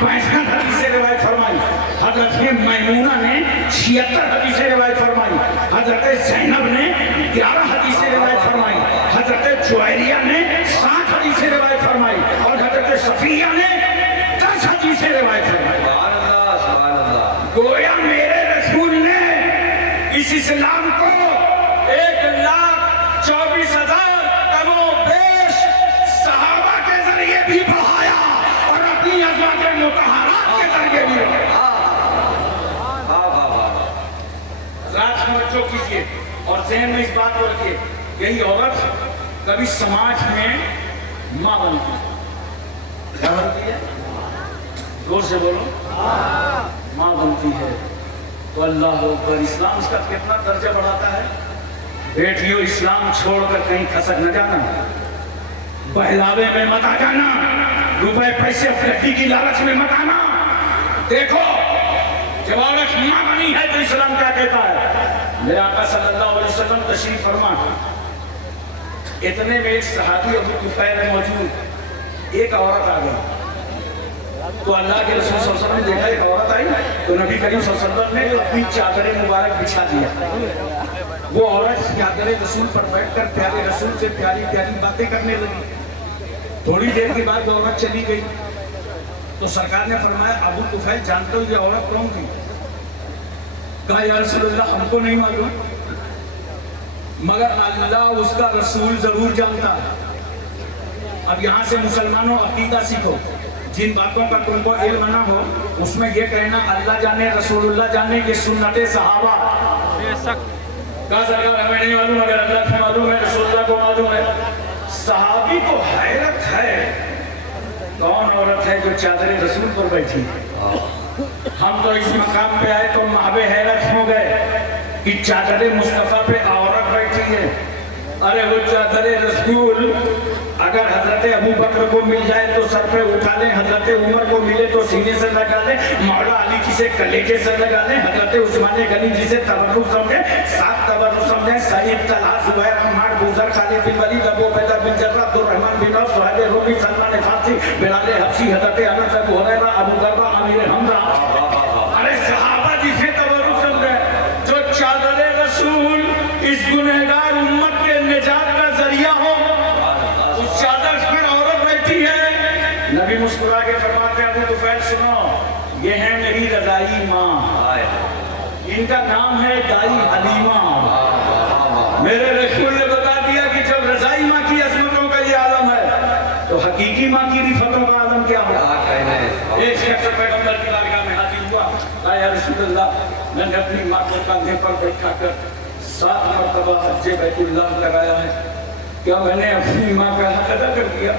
65 حدیثیں روایت فرمائی. حضرت میمونہ نے 76 حدیثیں روایت فرمائی. حضرت زینب نے 11 حدیثیں روایت فرمائی. حضرت جویریہ نے 60 حدیثیں روایت فرمائی اور حضرت صفیہ نے 10 حدیثیں روایت فرمائی. گویا میرے رسول نے اس اسلام کو 1,24,000 کم و بیش صحابہ کے ذریعے بھی بڑھایا اور اپنی ازواج مطہرات کے ذریعے بھی بڑھایا. حضرات توجہ کیجئے اور ذہن میں اس بات کو رکھیے. یہی عورت کبھی سماج میں ماں بنتی ہے. کیا بنتی ہے؟ زور سے بولو. ماں بنتی ہے تو اللہ اکبر. اسلام اس کا کتنا درجہ بڑھاتا ہے. بیٹیوں اسلام چھوڑ کر کہیں کھسک نہ جانا، بہلاوے میں مت آ جانا، روپے پیسے پھٹی کی لالچ میں مت آنا. دیکھو جب عورت ماں بنی ہے تو اسلام کیا کہتا ہے. میرے آقا صلی اللہ علیہ وسلم تشریف فرما. اتنے میں ایک صحابی ابو طفیل موجود، ایک عورت آ گئی تو اللہ کے رسول صلی اللہ علیہ وسلم نے دیکھا ایک عورت آئی تو نبی کریم صلی اللہ علیہ وسلم نے اپنی چادر مبارک بچھا دیا. وہ عورت چادر رسول پر بیٹھ کر پیارے رسول سے پیاری پیاری باتیں کرنے لگی. تھوڑی دیر کے بعد وہ عورت چلی گئی تو سرکار نے فرمایا ابو طفیل جانتے ہو یہ عورت کون تھی؟ کہا یا رسول اللہ ہم کو نہیں معلوم مگر اللہ اس کا رسول ضرور جانتا ہے. اب یہاں سے مسلمانوں عقیدہ سیکھو. جن باتوں کا تم کو علم نہ ہو اس میں یہ کہنا اللہ جانے رسول اللہ جانے یہ سنت صحابہ. کہا سرکار ہمیں نہیں معلوم اگر اللہ کو معلوم ہے رسول اللہ کو معلوم ہے. صحابی کو حیرت ہے کون عورت ہے جو چادر رسول پر بیٹھی. ہم تو اس مقام پہ آئے تو مہوے حیرت ہو گئے کہ چادر مصطفیٰ پہ عورت بیٹھی ہے. ارے وہ چادر رسول اگر حضرت ابو بکر کو مل جائے تو سر پہ اٹھا لیں، حضرت عمر کو ملے تو سینے سے لگا لیں، مولا علی جسے کلیجے سے لگا لیں، حضرت عثمان غنی جسے تبرک سمجھیں، 7 تبرک سمجھیں، سعید طلحہ زبیر عمار بوذر خالد بن ولید ابو عبیدہ بن جرح عبدالرحمن بن عوف صہیب رومی سلمان فارسی بلال حبشی حضرت انس ابو ہریرہ ابو درداء امیر حمزہ. ارے صحابہ جسے تبرک سمجھیں جو چادر رسول اس گنہگار امت کے نجات کا ذریعہ ہو اس چادر پر عورت بیٹھی ہے. نبی مسکرا کے فرماتے ہیں ابو طفیل سنو یہ ہے میری رضائی ماں، ان کا نام ہے دائی حلیمہ. میرے رسول نے بتا دیا کہ جب رضائی ماں کی عظمتوں کا یہ عالم ہے تو حقیقی ماں کی رفتوں کا عالم کیا ہو؟ ایک شخص پیغمبر کی بارگاہ میں حاضر ہوا، کہا یا رسول اللہ میں نے اپنی ماں کو کاندھے پر بیٹھا کر 7 مرتبہ حج بیت اللہ لگایا ہے، کیا میں نے اپنی ماں کا حق ادا کر دیا؟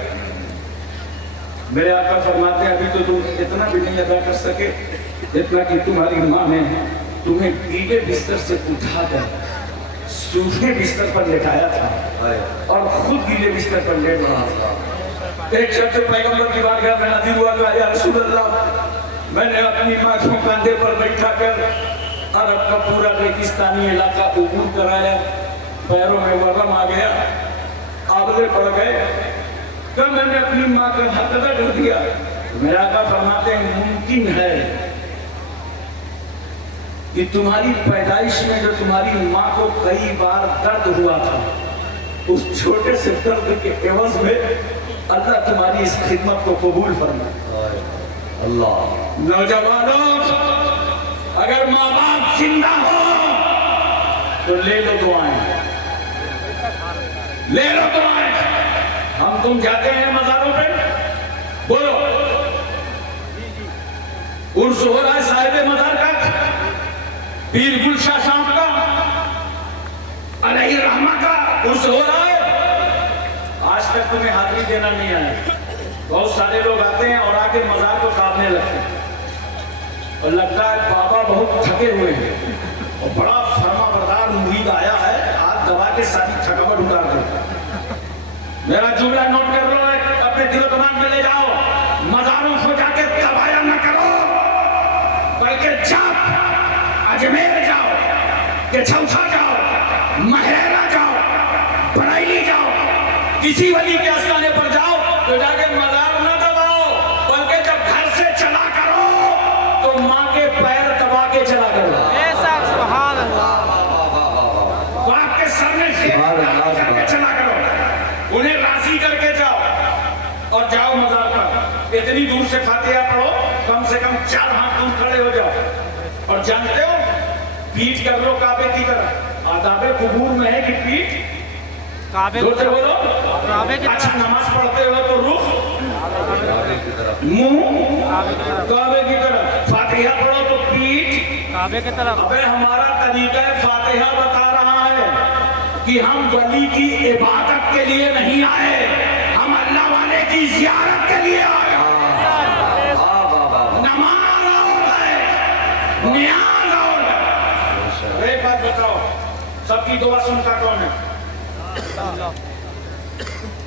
میرے آقا فرماتے ہیں ابھی تو تم اتنا بھی نہیں ادا کر سکے جتنا کہ تمہاری ماں نے تمہیں گیلے بستر سے اٹھا کر سوکھے بستر پر لٹایا تھا اور خود گیلے بستر پر لیٹ رہا تھا۔ ایک شخص پیغمبر کی بارگاہ میں حاضر ہوا، کہا یا رسول اللہ میں نے اپنی ماں کو کاندھے پر بیٹھا کر عرب کا پورا ریگستانی علاقہ عبور کرایا، پیروں میں ورم آ گیا، آبلے پڑ گئے، کہ میں نے اپنی ماں کا حق ادا کر دیا؟ میرے آقا فرماتے ہیں ممکن ہے کہ تمہاری پیدائش میں جو تمہاری ماں کو کئی بار درد ہوا تھا، اس چھوٹے سے درد کے عوض میں اللہ تمہاری اس خدمت کو قبول فرمائے۔ اللہ نوجوانوں، اگر ماں باپ زندہ ہو تو لے لو دعائیں، لے لو دعائیں۔ ہم تم جاتے ہیں مزاروں پہ، بولو عرس ہو رہا ہے صاحب مزار کا، پیر گلشاہ شام کا، علیہ رحمہ کا عرس ہو رہا ہے، آج تک تمہیں حاضری دینا نہیں آیا۔ بہت سارے لوگ آتے ہیں اور آگے مزار کو کاٹنے لگتے ہیں اور لگتا ہے بابا بہت تھکے ہوئے ہیں اور بڑا فرما بردار مرید آیا ہے، ہاتھ دبا کے ساری تھکاوٹ اتار دو۔ میرا جملہ نوٹ کر لو، اپنے دل و دماغ میں لے جاؤ، مزاروں کو جا کے تبایا نہ کرو، بلکہ جاؤ اجمیر جاؤ، کہ چھوچھا جاؤ، مہرہ جاؤ، بریلی جاؤ، کسی ولی کے آستانے پر جاؤ تو جا کے مزار نہ دباؤ، بلکہ جب گھر سے چلا کرو تو ماں کے پیر دبا کے چلا کرو۔ ایسا سبحان اللہ، تو آپ کے سر میں کر کے چلا کرو، انہیں راضی کر کے جاؤ اور جاؤ مزار پر۔ اتنی دور سے فاتحہ پڑھو، کم سے کم 4 ہاتھ دور کھڑے ہو جاؤ، اور جانتے ہو پیٹ کر لو کعبے کی طرح۔ آداب قبور میں ہے کہ پیٹ کعبے زور سے بولو، کعبے کی اچھا نماز پڑھتے ہو تو رخ منہ کعبے کی طرف، فاتحہ پڑھو تو پیٹ کعبے کی طرف۔ ابے ہمارا طریقہ فاتحہ بتا رہا ہے کہ ہم ولی کی عبادت کے لیے نہیں آئے، ہم اللہ والے کی زیارت کے لیے آئے۔ نماز اور ہے، نیاز اور ہے۔ ایک بات بتاؤ، سب کی دعا سنتا کون ہے؟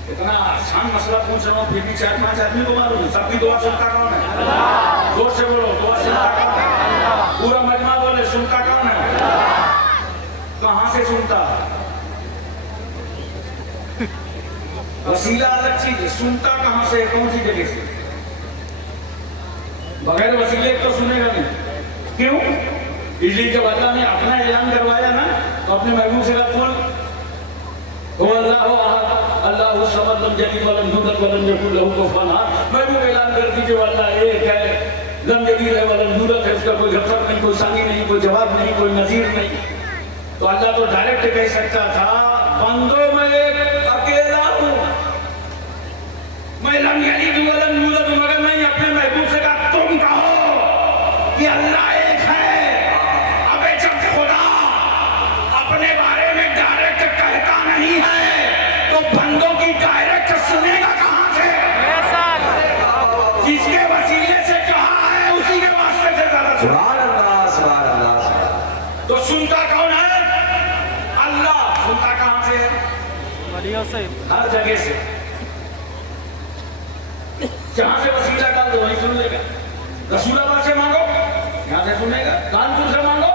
اتنا آسان مسئلہ پوچھ رہا ہوں پھر بھی 4-5 آدمی کو معلوم ہے، سب کی دعا سنتا کون ہے؟ زور سے بولو، دعا سنتا کون ہے؟ پورا مجمع بولے، سنتا کون ہے؟ کہاں سے سنتا؟ وسیلہ الگ چیز ہے، سنتا کہاں سے، کون سی جگہ سے؟ بغیر وسیلے تو سنے گا نہیں۔ کیوں؟ اس لیے جب اللہ نے اپنا اعلان کروایا نا تو اپنے محبوب سے کہا هو اللہ احد اللہ الصمد لم یلد ولم یولد ولم یکن له کفوا احد۔ محبوب اعلان کر دیجیے اللہ ایک ہے، لم یلد ہے ولم یولد ہے، اس کا کوئی ہمسر نہیں، کوئی ثانی نہیں، کوئی جواب نہیں، کوئی نظیر نہیں۔ تو اللہ تو ڈائریکٹ کہہ سکتا تھا بندوں میں ایک اکیلا ہوں، میں لم یلد ولم یولد، مگر نہیں، اپنے محبوب سے کہا تم کہو کہ اللہ ایک ہے۔ ابے جب خدا اپنے بارے میں ڈائریکٹ کہتا نہیں ہے تو بندوں کی ڈائریکٹ سنے گا کہاں سے؟ جس کے وسیلے سے کہا ہے اسی کے واسطے سے زیادہ سبحان اللہ، سبحان اللہ۔ تو سنتا کون ہے؟ اللہ۔ سنتا کہاں سے ہے؟ ولیوں سے، ہر جگہ سے، جہاں سے وسیلہ ڈال دو وہیں سن لے گا۔ رسول آباد سے مانگو، یہاں سے سنے گا، کانپور سے مانگو۔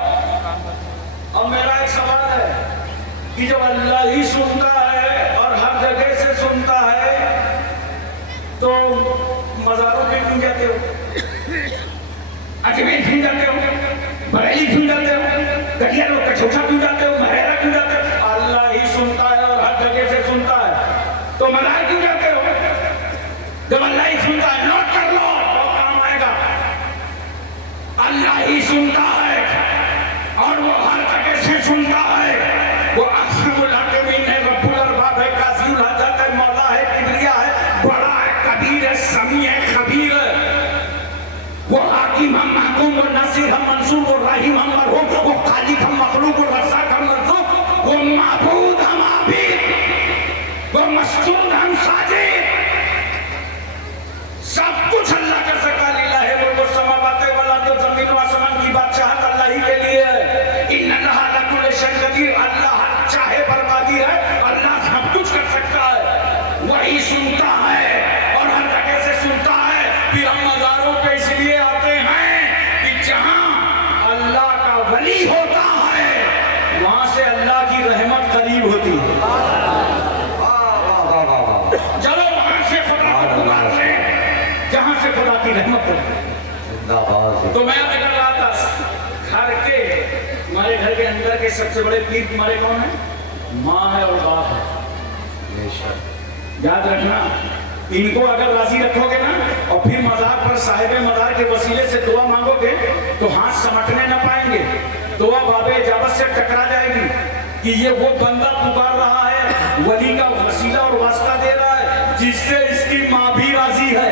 اب میرا ایک سوال ہے کہ جب اللہ ہی سنتا ہے اور ہر جگہ سے سنتا ہے تو مزاروں پہ کیوں جاتے ہو؟ اجمیر کیوں جاتے ہو؟ بریلی کیوں جاتے ہو؟ گٹیا لوگ کا چھوٹا کیوں جاتے ہو؟ مہرہ کیوں جاتے ہو؟ اللہ ہی سنتا ہے اور ہر جگہ سے سنتا ہے تو مزار کیوں جاتے ہو؟ جب اللہ ہی سنتا ہے، نوٹ کر لو، بہت کام آئے گا۔ اللہ ہی سنتا ہے اور وہ ہر جگہ سے سنتا ہے، وہ احکم ولی ہوتا ہے وہاں سے اللہ کی رحمت قریب ہوتی ہے. چلو وہاں سے خدا کو پکار لیں جہاں سے خدا کی رحمت ہوتی ہے. تو میں کر رہا تھا گھر کے تمہارے گھر کے اندر کے سب سے بڑے پیر تمہارے کون ہیں؟ ماں ہے اور باپ ہے. یاد رکھنا ان کو اگر راضی رکھو گے نا اور پھر مزار پر صاحب مزار کے وسیلے سے دعا مانگو گے تو ہاتھ سمٹنے نہ پائیں گے. دعا باب اجابت سے ٹکرا جائے گی کہ یہ وہ بندہ پکار رہا ہے ولی کا وسیلہ اور واسطہ دے رہا ہے جس سے اس کی ماں بھی راضی ہے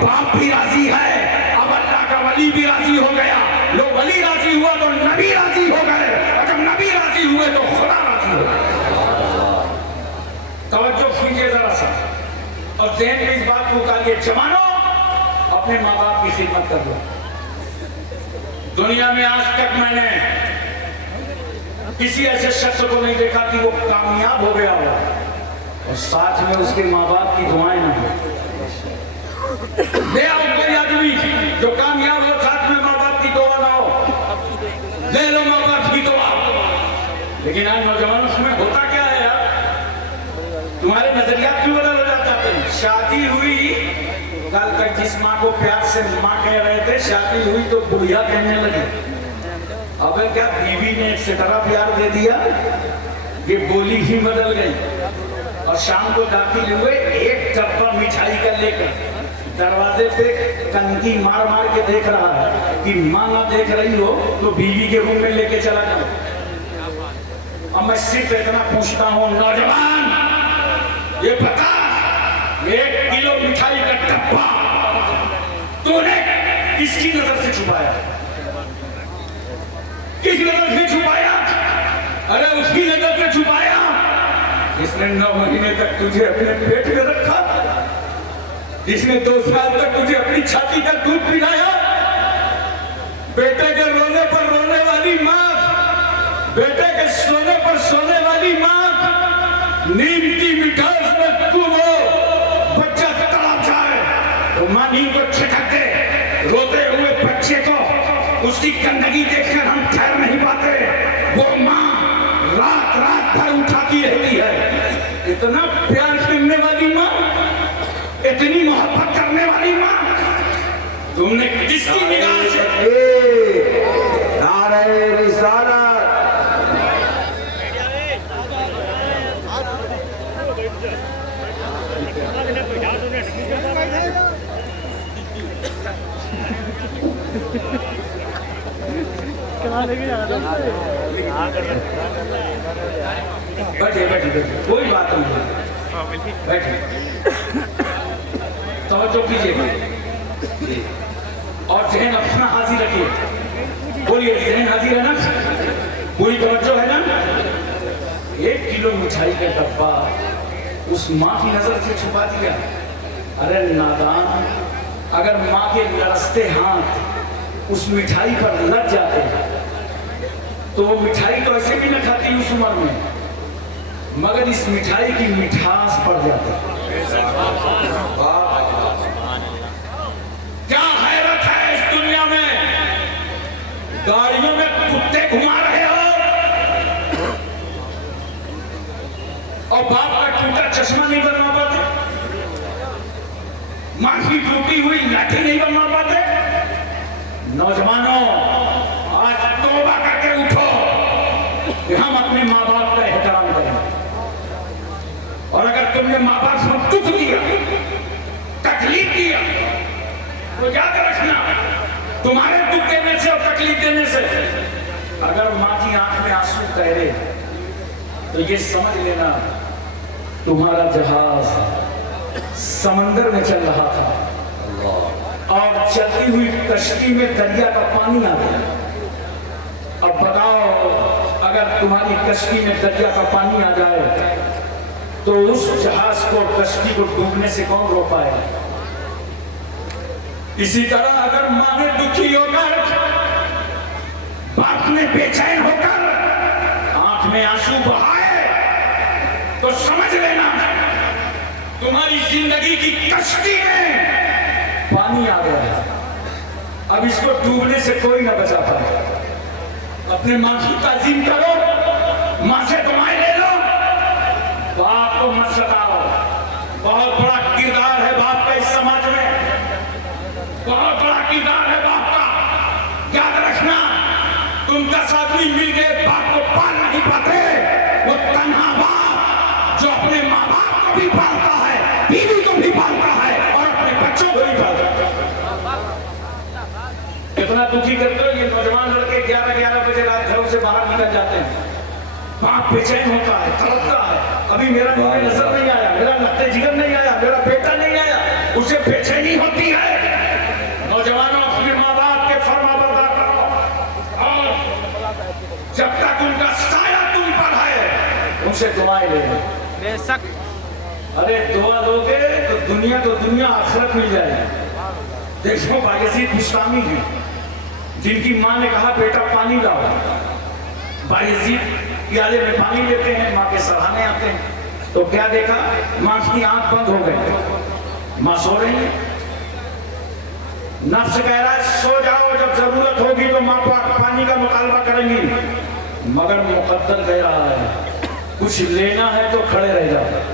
باپ بھی راضی ہے اب اللہ کا ولی بھی راضی ہو گیا. لو ولی راضی ہوا تو نبی راضی ہو گئے اور جب نبی راضی ہوئے تو خدا راضی ہو گیا. توجہ کیجیے ذرا سا اور ذہن میں اس بات کو اتاریے جوانوں اپنے ماں باپ کی خدمت کر دو. دنیا میں آج تک میں نے کسی ایسے شخص کو نہیں دیکھا کہ وہ کامیاب ہو گیا ہو اور ساتھ میں اس کے ماں باپ کی دعائیں نہ ہو. لے آؤ کوئی آدمی جو کامیاب ہو ساتھ میں ماں باپ کی دعا نہ ہو. لے لو ماں باپ کی دعا. لیکن آج نوجوانوں میں ہوتا کیا ہے یار تمہارے نظریات کیوں بدل ہو جاتے ہیں. شادی ہوئی کل تک جس ماں کو پیار سے ماں کہہ رہے تھے شادی ہوئی تو بڑھیا کہنے لگے. اب کیا بیوی نے ایک ستارہ پیار دے دیا یہ بولی ہی بدل گئی. اور شام کو داخل ہوئے ایک ڈبہ مٹھائی کا لے کر دروازے پہ کنکی مار مار کے دیکھ رہا ہے کہ ماں نہ دیکھ رہی ہو تو بیوی کے روم میں لے کے چلا جاؤ. اب میں صرف اتنا پوچھتا ہوں نوجوان یہ بتا 1 کلو مٹھائی کا ڈبہ تو نے کس کی نظر سے چھپایا کس نظر سے چھپایا؟ ارے اس کی نظر سے چھپایا جس نے 9 مہینے تک تجھے اپنے پیٹ میں رکھا جس نے 2 سال تک تجھے اپنی چھاتی کا دودھ پلایا. بیٹے کے رونے پر رونے والی ماں بیٹے کے سونے پر سونے والی ماں نیند کی مٹھاس میں تم ہو بچہ تڑپ جائے تو ماں نیند کو چھٹک دے. روتے ہوئے بچے کو اس کی گندگی دیکھ کر ہم ٹھہر نہیں پاتے. وہ ماں رات رات بھر اٹھاتی رہتی ہے. اتنا پیار کرنے والی ماں اتنی محبت کرنے والی ماں تم نے کس کی نگاہ سے نعرہ رسالت بیٹھے کوئی بات نہیں بیٹھے توجہ کیجیے اور ذہن اپنا حاضر رکھیے. بولیے ذہن حاضر ہے نا پوری توجہ ہے نا. 1 کلو مٹھائی کا ڈبہ اس ماں کی نظر سے چھپا دیا. ارے نادان اگر ماں کے لرزتے ہاتھ اس مٹھائی پر لگ جاتے تو وہ مٹھائی تو ایسے بھی نہ کھاتی اس عمر میں مگر اس مٹھائی کی مٹھاس پڑ جاتی. کیا حیرت ہے اس دنیا میں گاڑیوں میں کتے گھما رہے ہو اور باپ کا ٹوٹا چشمہ نہیں بنوا پاتے ماں کی ٹوٹی ہوئی لاٹھی نہیں بنوا پاتے. نوجوانوں آج توبہ کر کے اٹھو کہ ہم اپنے ماں باپ کا احترام کریں. اور اگر تم نے ماں باپ کو دکھ دیا تکلیف دیا تو یاد رکھنا تمہارے دکھ دینے سے اور تکلیف دینے سے اگر ماں کی آنکھ میں آنسو تیرے تو یہ سمجھ لینا تمہارا جہاز سمندر میں چل رہا تھا اور چلتی ہوئی کشتی میں دریا کا پانی آ گیا. اب بتاؤ اگر تمہاری کشتی میں دریا کا پانی آ جائے تو اس جہاز کو کشتی کو ڈوبنے سے کون روک پائے؟ اسی طرح اگر ماں نے دکھی ہو کر باپ نے بے چین ہو کر آنکھ میں آنسو بہائے تو سمجھ لینا تمہاری زندگی کی کشتی میں پانی آ گیا. اب اس کو ڈوبنے سے کوئی نہ بچا پائے. अपने माँ की ताजीम करो, माँ से दुआएं ले लो, बाप को मत सताओ। बहुत बड़ा किरदार है बाप का इस समाज में, बहुत बड़ा किरदार है बाप का। याद रखना, तुम 10 आदमी मिलके बाप को पाल नहीं पाते, वो तन्हा बाप जो अपने माँ बाप को भी पालता है, बीवी को भी पालता है और अपने बच्चों को भी पालता है। कितना दुखी करते हो ये नौजवान लड़के 11-11 बजे रात घरों से बाहर निकल जाते हैं। बाप बेचैन होता है, तड़पता है, अभी मेरा मुझे नजर नहीं आया, मेरा लगते जिगर नहीं आया, मेरा बेटा नहीं आया, उसे बेचैनी होती है। नौजवानों, अपने माँ बाप के फरमाबरदार करो और जब तक उनका साया तुम पर है उनसे दुआएं लेना। बेशक अरे दुआ दोगे तो दुनिया आखिरत मिल जाएगी। देखो बायजीद बुस्तामी जी, जिनकी माँ ने कहा बेटा पानी लाओ, बायजीद प्याले में पानी लेते हैं, माँ के सराहने आते हैं, तो क्या देखा, माँ की आंख बंद हो गई, माँ सो रही है। नफ्स कह रहा है सो जाओ, जब जरूरत होगी तो माँ पानी का मुतालबा करेंगी, मगर मुकद्दर कह रहा है कुछ लेना है तो खड़े रह जाओ।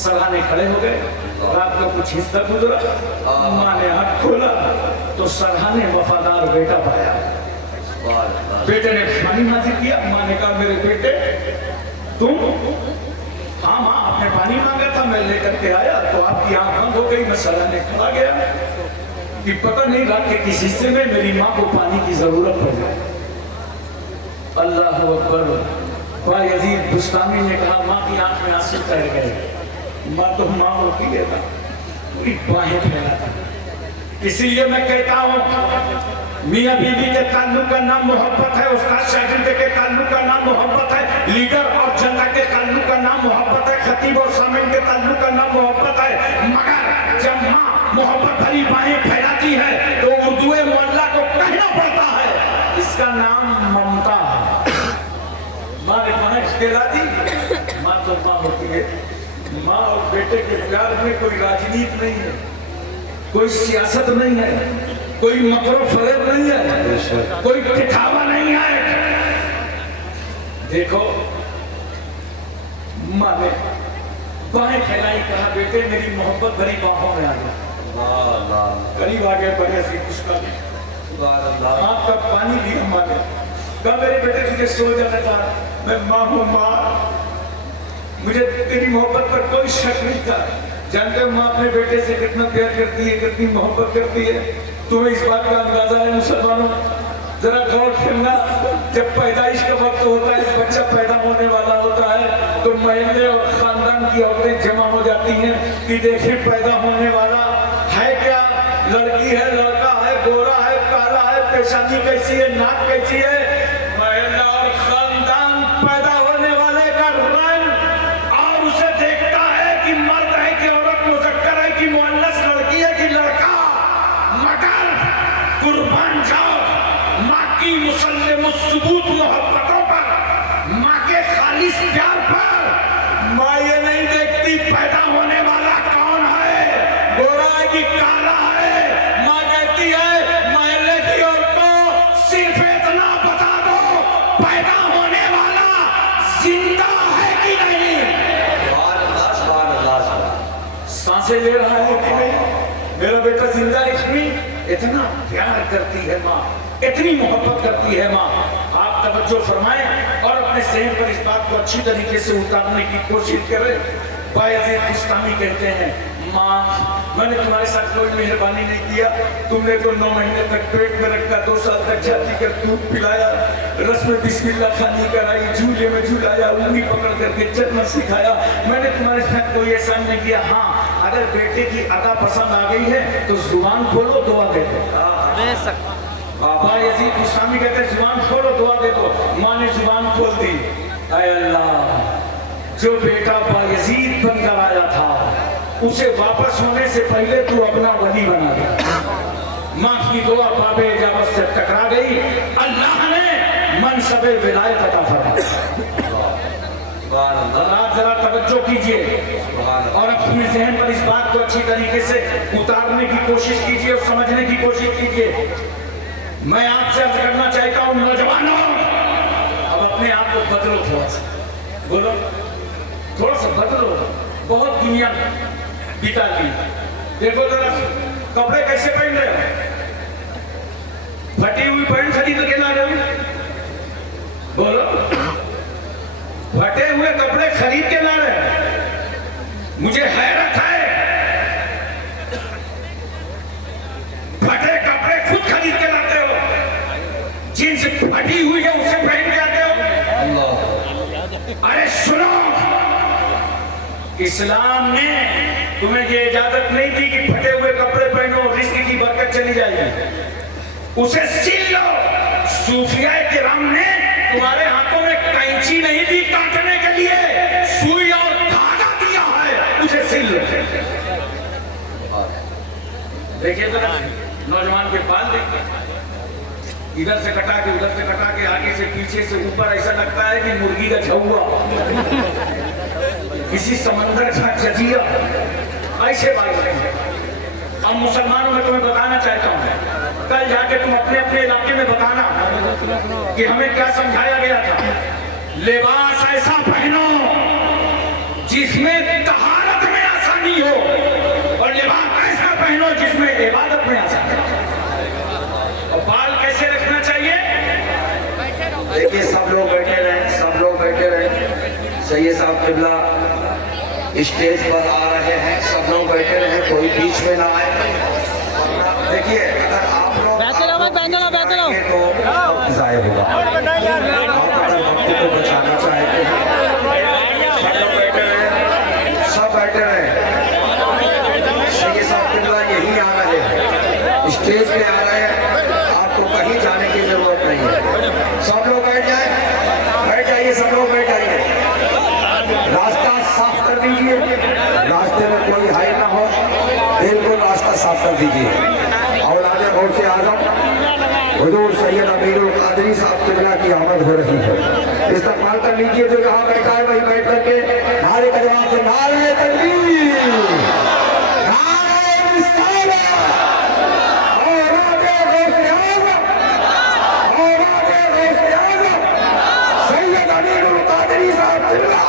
सराहने खड़े हो गए, रात को कुछ हिस्सा गुजरा, माँ ने हाथ खोला तो सराहने वफादार बेटा पाया। बेटे ने पानी हाजिर किया, माँ ने कहा मेरे बेटे तुम? हाँ माँ, आपने पानी मांगा था, मैं लेकर के आया तो आपकी आंख बंद हो गई, मैं सराहने खड़ा गया कि पता नहीं रात के किस हिस्से में मेरी माँ को पानी की जरूरत पड़ जाए। अल्लाह अकबर। बायजीद बुस्तामी ने कहा माँ की आंख में आंसू तैर गए, माँ तो माँ होती है ना, पूरी बाहें फैलाता। इसीलिए मैं कहता हूँ मियाँ बीवी के ताल्लुक का नाम मोहब्बत है, उस्ताद शागिर्द के ताल्लुक का नाम मोहब्बत है, लीडर और जनता के ताल्लुक का नाम मोहब्बत है, खतीब और सामिन के ताल्लुक का नाम मोहब्बत है। मगर जब माँ मोहब्बत भरी बाहें फैलाती है तो उर्दू मोहल्ला को कहना पड़ता है इसका नाम ममता है। माँ ने बाहें फैला दी, माँ तो माँ होती है। माँ और बेटे के प्यार में कोई राजनीति नहीं है, कोई सियासत नहीं है, कोई मकरो फरेब नहीं है, कोई दिखावा नहीं है। देखो माँ ने बाहें फैलाई, कहा बेटे मेरी मोहब्बत भरी बाहों में आ गया। करीब आ गया बायजीद बुस्तामी, आँख का पानी लिया माँ ने, कहा मेरे बेटे तुझे सो जाना था, मैं माँ हूँ माँ, मुझे तेरी मोहब्बत पर कोई शक नहीं था। जानते हो माँ अपने बेटे से कितना प्यार करती है, कितनी मोहब्बत करती है। तुम्हें इस बात का अंदाजा है मुसलमानों? जरा गौर करना, जब पैदाइश का वक्त होता है, बच्चा पैदा होने वाला होता है तो महल्ले और खानदान की औरतें जमा हो जाती हैं कि देखिए पैदा होने वाला है क्या, लड़की है, लड़का है, गोरा है, काला है, पेशानी कैसी है, नाक कैसी है। महल्ला और खानदान पैदा होने वाले का रंग और उसे देखता है कि मर्द है कि औरत, मुज़क्कर है कि मुअन्नस, लड़की है कि लड़का। मगर कुर्बान जाओ माँ की मुसल्लम सुबूत मोहब्बतों पर, माँ के खालिस प्यार पर। माँ ये नहीं देखती पैदा होने वाला कौन है, गोरा है कि काला है। माँ कहती है महल्ले की औरतों सिर्फ इतना बता दो पैदा होने वाला जिंदा है कि नहीं, सांसें ले रहा है कि नहीं, मेरा बेटा जिंदा है कि नहीं। इतना प्यार करती है माँ, इतनी मोहब्बत करती है माँ। आप तवज्जो फरमाएं और अपने सहन पर इस बात को अच्छी तरीके से उतारने की कोशिश करें। बायजीद बुस्तामी कहते हैं माँ मैंने तुम्हारे साथ कोई मेहरबानी नहीं किया, तुमने तो 9 महीने तक पेट में रखा, 2 साल तक जाती कर दूध पिलाया, रस में बिस्मिल्लाह खानी कराई, झूले में झूलाया, उंगली पकड़ करके चलना सिखाया। मैंने तुम्हारे साथ कोई एहसान नहीं किया। हाँ, अगर बेटे की अदा पसंद आ गई है तो जुबान खोलो, दुआ दे दो। बेशक बायजीद बुस्तामी कहते हैं जुबान खोलो, दुआ दे दो। माँ ने जुबान खोल दी। ऐ अल्लाह, जो बेटा बायजीद बनकर आया था उसे वापस होने से पहले तू अपना वली बना दे। माँ की दुआ बाबे इजाबत से टकरा गई, अल्लाह ने मनसबे विलायत अता फरमाया। जरा तवज्जो कीजिए और अपने ज़हन पर इस बात को अच्छी तरीके से उतारने की कोशिश कीजिए और समझने की कोशिश कीजिए। मैं आपसे अर्ज करना चाहता हूँ नौजवानों, अपने आप को बदलो थोड़ा सा, बोलो थोड़ा सा बदलो। बहुत दुनिया बिता दी, देखो जरा कपड़े कैसे पहन रहे हो, फटी हुई पैंट खरीद के ला रहे हो, बोलो फटे हुए कपड़े खरीद के ला रहे हो। मुझे हैरत है, फटे कपड़े खुद खरीद के लाते हो, जींस फटी हुई है उसे पहन के आते हो। अरे सुनो, इस्लाम ने तुम्हें ये इजाजत नहीं दी कि फटे हुए कपड़े पहनो, रिस्क की बरकत चली जाएगी, उसे सिल लो। सूफिया किराम ने तुम्हारे हाथों में कैंची नहीं दी काटने के लिए, सुई और धागा दिया है, उसे सिल लो। देखिए जरा नौजवान के बाल देखिए, इधर से कटा के उधर से कटा के, आगे से पीछे से ऊपर, ऐसा लगता है कि मुर्गी का झौआ, किसी समंदर का जजिया, ऐसे बाल हैं। अब मुसलमानों में तुम्हें बताना चाहता हूँ, कल जाके तुम अपने अपने इलाके में बताना कि हमें क्या समझाया गया था। लिबास ऐसा पहनो जिसमें तहारत में आसानी हो, और लिबास ऐसा पहनो जिसमें इबादत में आसानी हो। और बाल कैसे रखना चाहिए? देखिए सब लोग बैठे रहे, सब लोग बैठे रहे। सैयद साहब किबला स्टेज पर आ रहे हैं, सब लोग बैठे रहे, कोई बीच में ना आए। देखिए अगर आप लोग तो जाया होगा, आप अगर वक्त को बचाना चाहते हैं, सब लोग बैठे रहे, सब बैठे रहे। सैयद साहब किबला यही आ रहे हैं, स्टेज पे आ रहे हैं, आपको कहीं जाने की जरूरत नहीं है। सब लोग बैठ जाइए, सब लोग बैठ जाइए। रास्ता साफ कर दीजिए, रास्ते में कोई हाई ना हो, बिल्कुल रास्ता साफ कर दीजिए। औलाद गौसे आज़म हुजूर सैयद अमीरुल कादरी साहब किबला की आमद हो रही है, इस्तकबाल कर लीजिए। जो यहाँ बैठा है वही बैठ करके नारे का जवाब दे, नारे तकबीर, नारे रिसालत, औलाद गौसे आज़म, औलाद गौसे आज़म सैयद अमीरुल कादरी साहब किबला,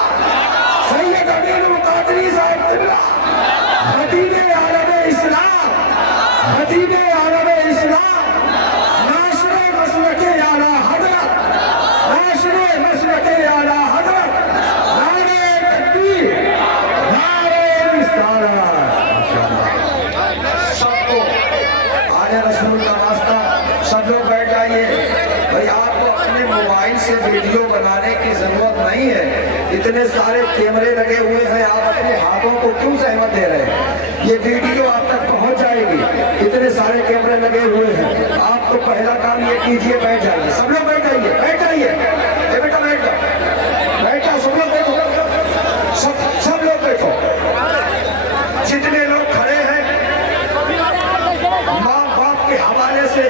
सैयद अमीरुल कादरी साहब किबला, खतीबे आलम इस्लाम, खतीबे आलम इस्लाम, नाशरे मसलके आला हज़रत, नाशरे मसलके आला हज़रत, नारे तकबीर, नारे रिसालत। सबको आले रसूल का वास्ता, सब लोग बैठ जाइए। भाई आपको अपने मोबाइल से वीडियो बनाने की जरूरत नहीं है, इतने सारे कैमरे लगे हुए हैं, आप अपने हाथों को क्यों सहमत दे रहे हैं? ये वीडियो आप तक पहुंच जाएगी, इतने सारे कैमरे लगे हुए हैं। आप तो पहला काम ये कीजिए, बैठ जाइए, सब लोग बैठ जाइए, बैठ जाइए। ए बेटा बैठ जाओ, बैठ जाओ, सब लोग बैठो, सब लोग बैठो। जितने लोग खड़े हैं, माँ बाप के हवाले से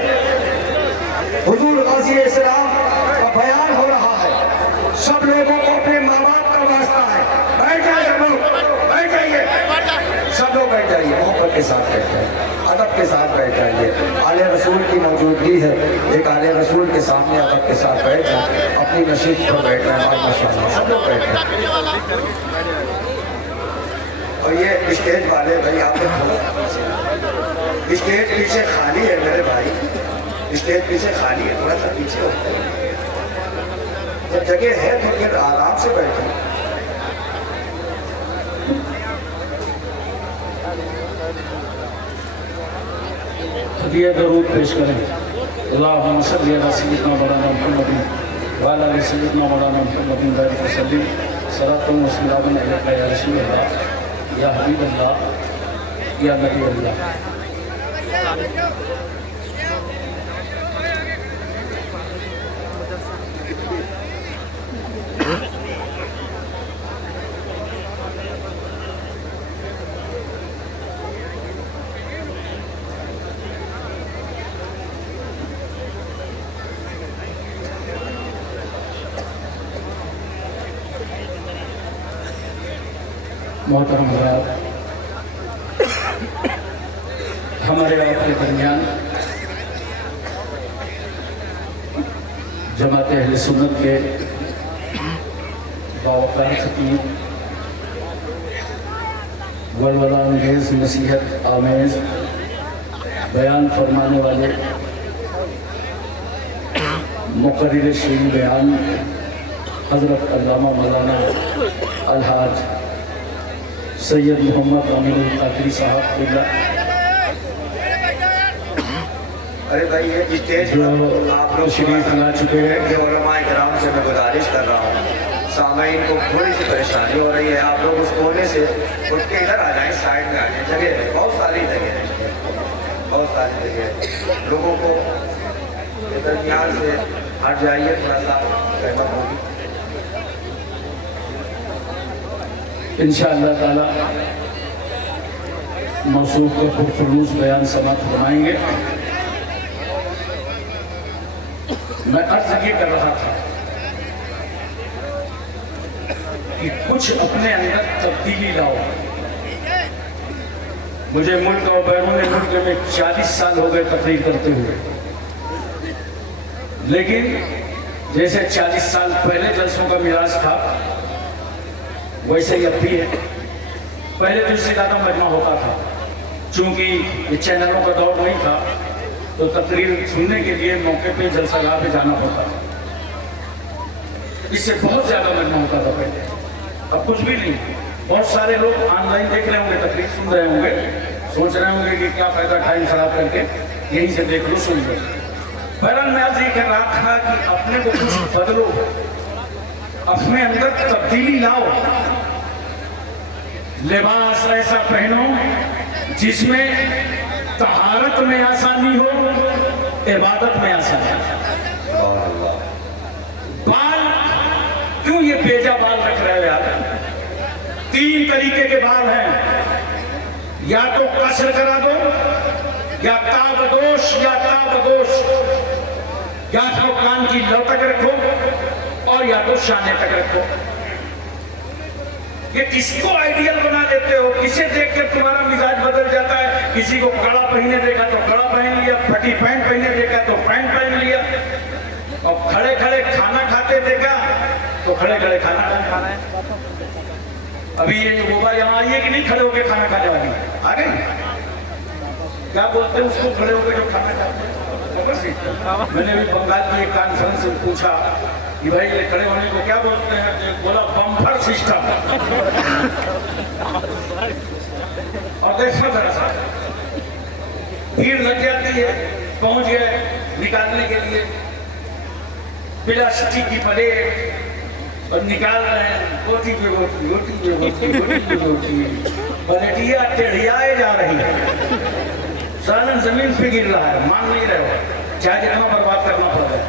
हुजूर गाज़ी इस्लाम का बयान हो रहा है, सब लोगों को अपने माँ बाप का वास्ता है, बैठ जाइए, सब लोग बैठ जाइए, सब लोग बैठ जाइए, मोहब्बत के साथ बैठ जाइए, अदब के साथ बैठ जाइए। आले रसूल की मौजूदगी है, एक आले रसूल के सामने अदब के साथ बैठ जाए, अपनी नशीब पर बैठ जाए, माशाअल्लाह सब लोग बैठ जाए। और ये स्टेज वाले भाई, आप स्टेज पीछे खाली है मेरे भाई, स्टेज पीछे खाली है, थोड़ा सा पीछे होता है, जब जगह है तो फिर आराम से बैठे। ये दरूद पेश करें, अल्लाहुम्मा सल्ली अला सय्यिदना मौलाना मुहम्मद व अला आलि सय्यिदना मौलाना मुहम्मद बारिक वसल्लिम सलातun व सलामुन अलैका या रसूलल्लाह या हबीबल्लाह या नबी अल्लाह। मोहतरम हज़रात, हमारे आपके दरमियान जमात अहले सुन्नत के बावकार खतीब, वलवला अंगेज नसीहत आमेज बयान फरमाने वाले मुकर्रिर शीरी बयान हज़रत अल्लामा मौलाना अलहाज सैयद मोहम्मद अमीनुल कादरी साहब क़िबला। अरे भाई ये स्टेज जो आप लोग तशरीफ ला चुके हैं, जो उलमाए किराम से मैं गुजारिश कर रहा हूँ, सामईन को थोड़ी सी परेशानी हो रही है, आप लोग उस कोने से उठ के इधर आ जाएं, साइड में आ जाएं। जगह है, बहुत सारी जगह है, बहुत सारी जगह है। लोगों को दरमियान से हट जाइए, थोड़ा सा रहमत होगी। इंशाअल्लाह ताला मौसूफ को पुरफुरूज बयान समाप्त फरमाएंगे। मैं अर्ज ये कर रहा था कि कुछ अपने अंदर तब्दीली लाओ। मुझे मुल्क और बैरून मुल्क में 40 साल हो गए तकरीर करते हुए, लेकिन जैसे 40 साल पहले जलसों का मिराज था वैसे ही अब भी है। पहले तो इससे ज़्यादा मजमा होता था, चूंकि ये चैनलों का दौर नहीं था तो तकरीर सुनने के लिए मौके पे जलसागाह पे जाना पड़ता था। इससे बहुत ज़्यादा मजमा होता था पहले, अब कुछ भी नहीं। बहुत सारे लोग ऑनलाइन देख रहे होंगे, तकरीर सुन रहे होंगे, सोच रहे होंगे कि क्या फ़ायदा टाइम खराब करके, यहीं से देख लो, सुन लो। बहरहाल मैं आज ये कह रहा था कि अपने को कुछ बदलो, अपने अंदर तब्दीली लाओ। लिबास ऐसा पहनो जिसमें तहारत में आसानी हो, इबादत में आसानी हो। बाल क्यों ये बेजा बाल रख रहे हो यार? 3 तरीके के बाल हैं, या तो कसर करा दो, या ताबदोश, या ताबदोश, या तो कान की लौ तक रखो और या तो शाने तक रखो। ये किसको आइडियल बना देते हो? किसे देखकर तुम्हारा मिजाज बदल जाता है? किसी को कड़ा पहने देखा तो कड़ा पहन लिया, फटी पैंट पहने देखा तो पैंट पहन लिया, और खड़े खड़े खाना खाते देखा तो खड़े खड़े खाना खाना है। अभी ये बोबा यहाँ आई है कि नहीं? खड़े होकर खाना खाने वाली आ गई। क्या बोलते हैं उसको, खड़े होकर जो खाना खाते हैं? मैंने भी बंगाल की एक कॉन्फ्रेंस में पूछा कि भाई ये खड़े होने को क्या बोलते हैं? तो बोला बम्फर सिस्टम। और देखो जरा सा भीड़ लग जाती है, पहुंच गए निकालने के लिए प्लास्टिक की प्लेट और निकाल रहे हैं, रोटी पे रोटी, रोटी पे रोटी, रोटी पे रोटी, पलेटिया टेढ़ियाए जा रही है, सालन जमीन पे गिर रहा है, मान नहीं रहे हो, चाहे जितना बर्बाद करना पड़ रहा है।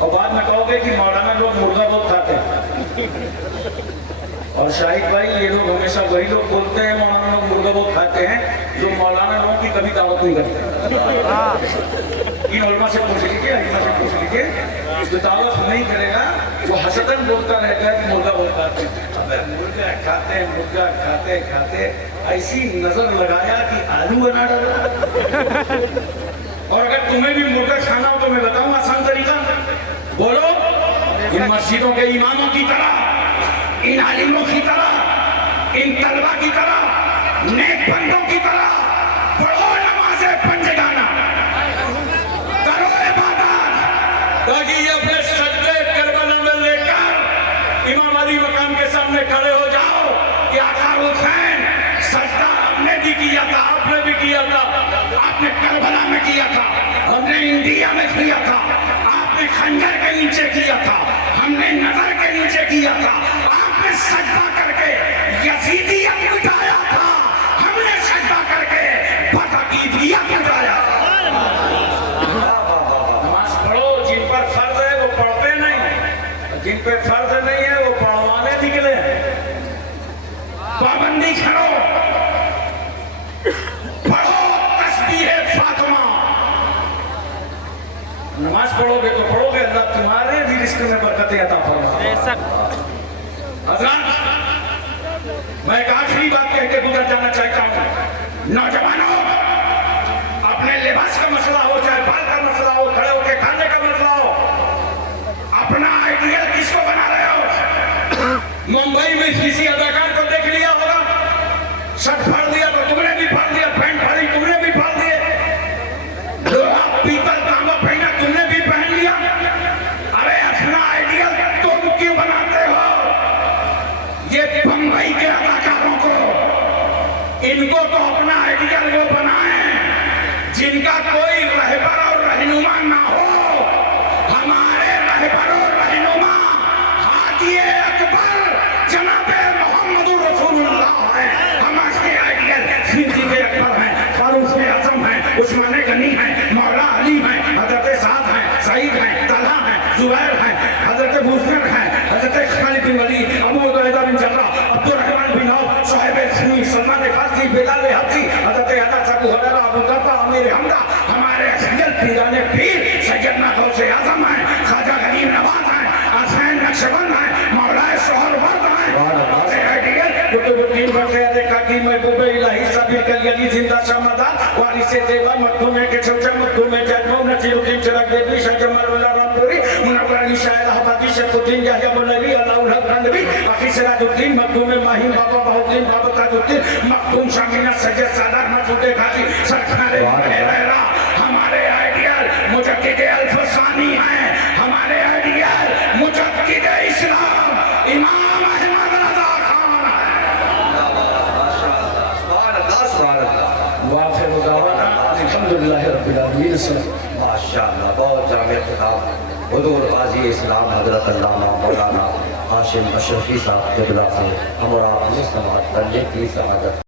और बाद में कहोगे कि मौलाना लोग मुर्गा बहुत खाते हैं। और शाहिद भाई, ये लोग हमेशा वही लोग बोलते हैं मौलाना लोग मुर्गा बहुत खाते हैं जो मौलाना लोगों की कभी दावत नहीं करते। इन उलमा से पूछ लीजिए, अइम्मा से पूछ लीजिए, जो दावत नहीं करेगा वो हसदन बोलता रहता है कि मुर्गा बहुत खाते हैं। अबे मुर्गा खाते खाते ऐसी नजर लगाया कि आलू बना डाला। और अगर तुम्हें भी मुर्गा खाना हो तो मैं बताऊं आसान तरीका, बोलो इन मस्जिदों के इमामों की तरह, इन आलिमों की तरह, इन तलबा की तरह, नेक बंदों की तरह पढ़ो नमाज़े पंजगाना, करो इबादत, ताकि ये अपने सजदे करबला में लेकर इमाम अली मकाम के सामने खड़े हो जाओ कि आका हुसैन सजदा हमने भी किया था, आपने भी किया था, आपने करबला में किया था, हमने इंडिया में किया था, आपने खंजर के नीचे किया था, हमने नजर के नीचे किया था, आपने सजदा करके यजीदियत मिटाया था, हमने सजदा करके बतकीदियत मिटाया था। नमाज पढ़ो, जिन पर फर्ज है वो पढ़ते नहीं, जिन पे फर्ज नहीं है वो पढ़वाने निकले। पाबंदी करो, पढ़ो तस्बीह फातिमा। नमाज पढ़ोगे तो पढ़ोगे, अल्लाह तुम्हारे भी रिस्क में बरकतें अता फरमाएगा। हज़रात, मैं एक आखिरी बात कह के गुजर जाना चाहता हूँ। नौजवानों, अपने लिबास का मसला हो, चाहे बाल का मसला हो, खड़े होकर खाने का मसला हो, अपना आइडियल किसको बना रहे हो? मुंबई में किसी अदाकार को देख लिया होगा, शर्ट फाड़ दिया तो तुमने भी फाड़ दिया, पैंट फाड़ी तुमने भी फाड़ दिए, लोहा पीतल तांबा पहना तुमने भी पहन लिया। अरे अपना आइडियल तुम क्यों बनाते हो? ये बम्बई के अदाकारों को, इनको तो अपना आइडियल वो बनाए जिनका कोई रहबर और रहनुमा ना हो। हमारे रहबर और रहनुमा हाजी अकबर जनाबे मोहम्मद रसूलुल्लाह है। हमारे आइडियल सिद्दीक़ अकबर हैं, फारूक आज़म हैं, उस्मान गनी हैं, मौला अली हैं, हजरत साद हैं, सईद हैं, तलहा हैं, जुबैर हैं, हजरत मुज़फ़र हैं, हजरत खालिद बिन वलीद, अबू उबैदा बिन जर्राह, अब्दुर्रहमान बिन औफ, सुहैब सुन्नी, सलमान फारसी, बिलाल हबशी, हजरत अनस, अबू हुरैरा, अबू दर्दा, अमीर हमजा। हमारे अफजल पीराने पीर सैयदना गौसे आज़म हैं, ख्वाजा गरीब नवाज हैं, हसैन नक्शबंद हैं, मौलाए सोहरवर्द हैं। हमारे आइडियल कुतुबुद्दीन बग़दादी काकी महबूब इलाही साबिर कलियानी जिंदा शमदान वारिसे देवा मखदूम के चौचा मखदूम जजमो नसीरुद्दीन चिराग देवी शाह जमाल वल्ला रामपुरी मुनव्वर अली शाह इलाहाबादी शफुद्दीन याह्या मौलवी अलाउल हक गंदवी अखी सिराजुद्दीन मखदूम माहिम बाबा बहुद्दीन बाबा ताजुद्दीन मखदूम शामिना सैयद सादात मसूद गाजी सरकार रहरा। हमारे आइडियल मुजद्दिद अल्फसानी हैं। हमारे आइडियल मुजद्दिद इस्लाम इमाम अहमद रज़ा खान हैं। वाफ़िर दावाना अल्हम्दुलिल्लाहि रब्बिल आलमीन। माशाअल्लाह, बहुत जामे खिताब हुजूर गाजी इस्लाम हजरत अल्लामा मौलाना हाशिम अशरफी साहब क़िबला से हम और आप ने समाअत करने की सआदत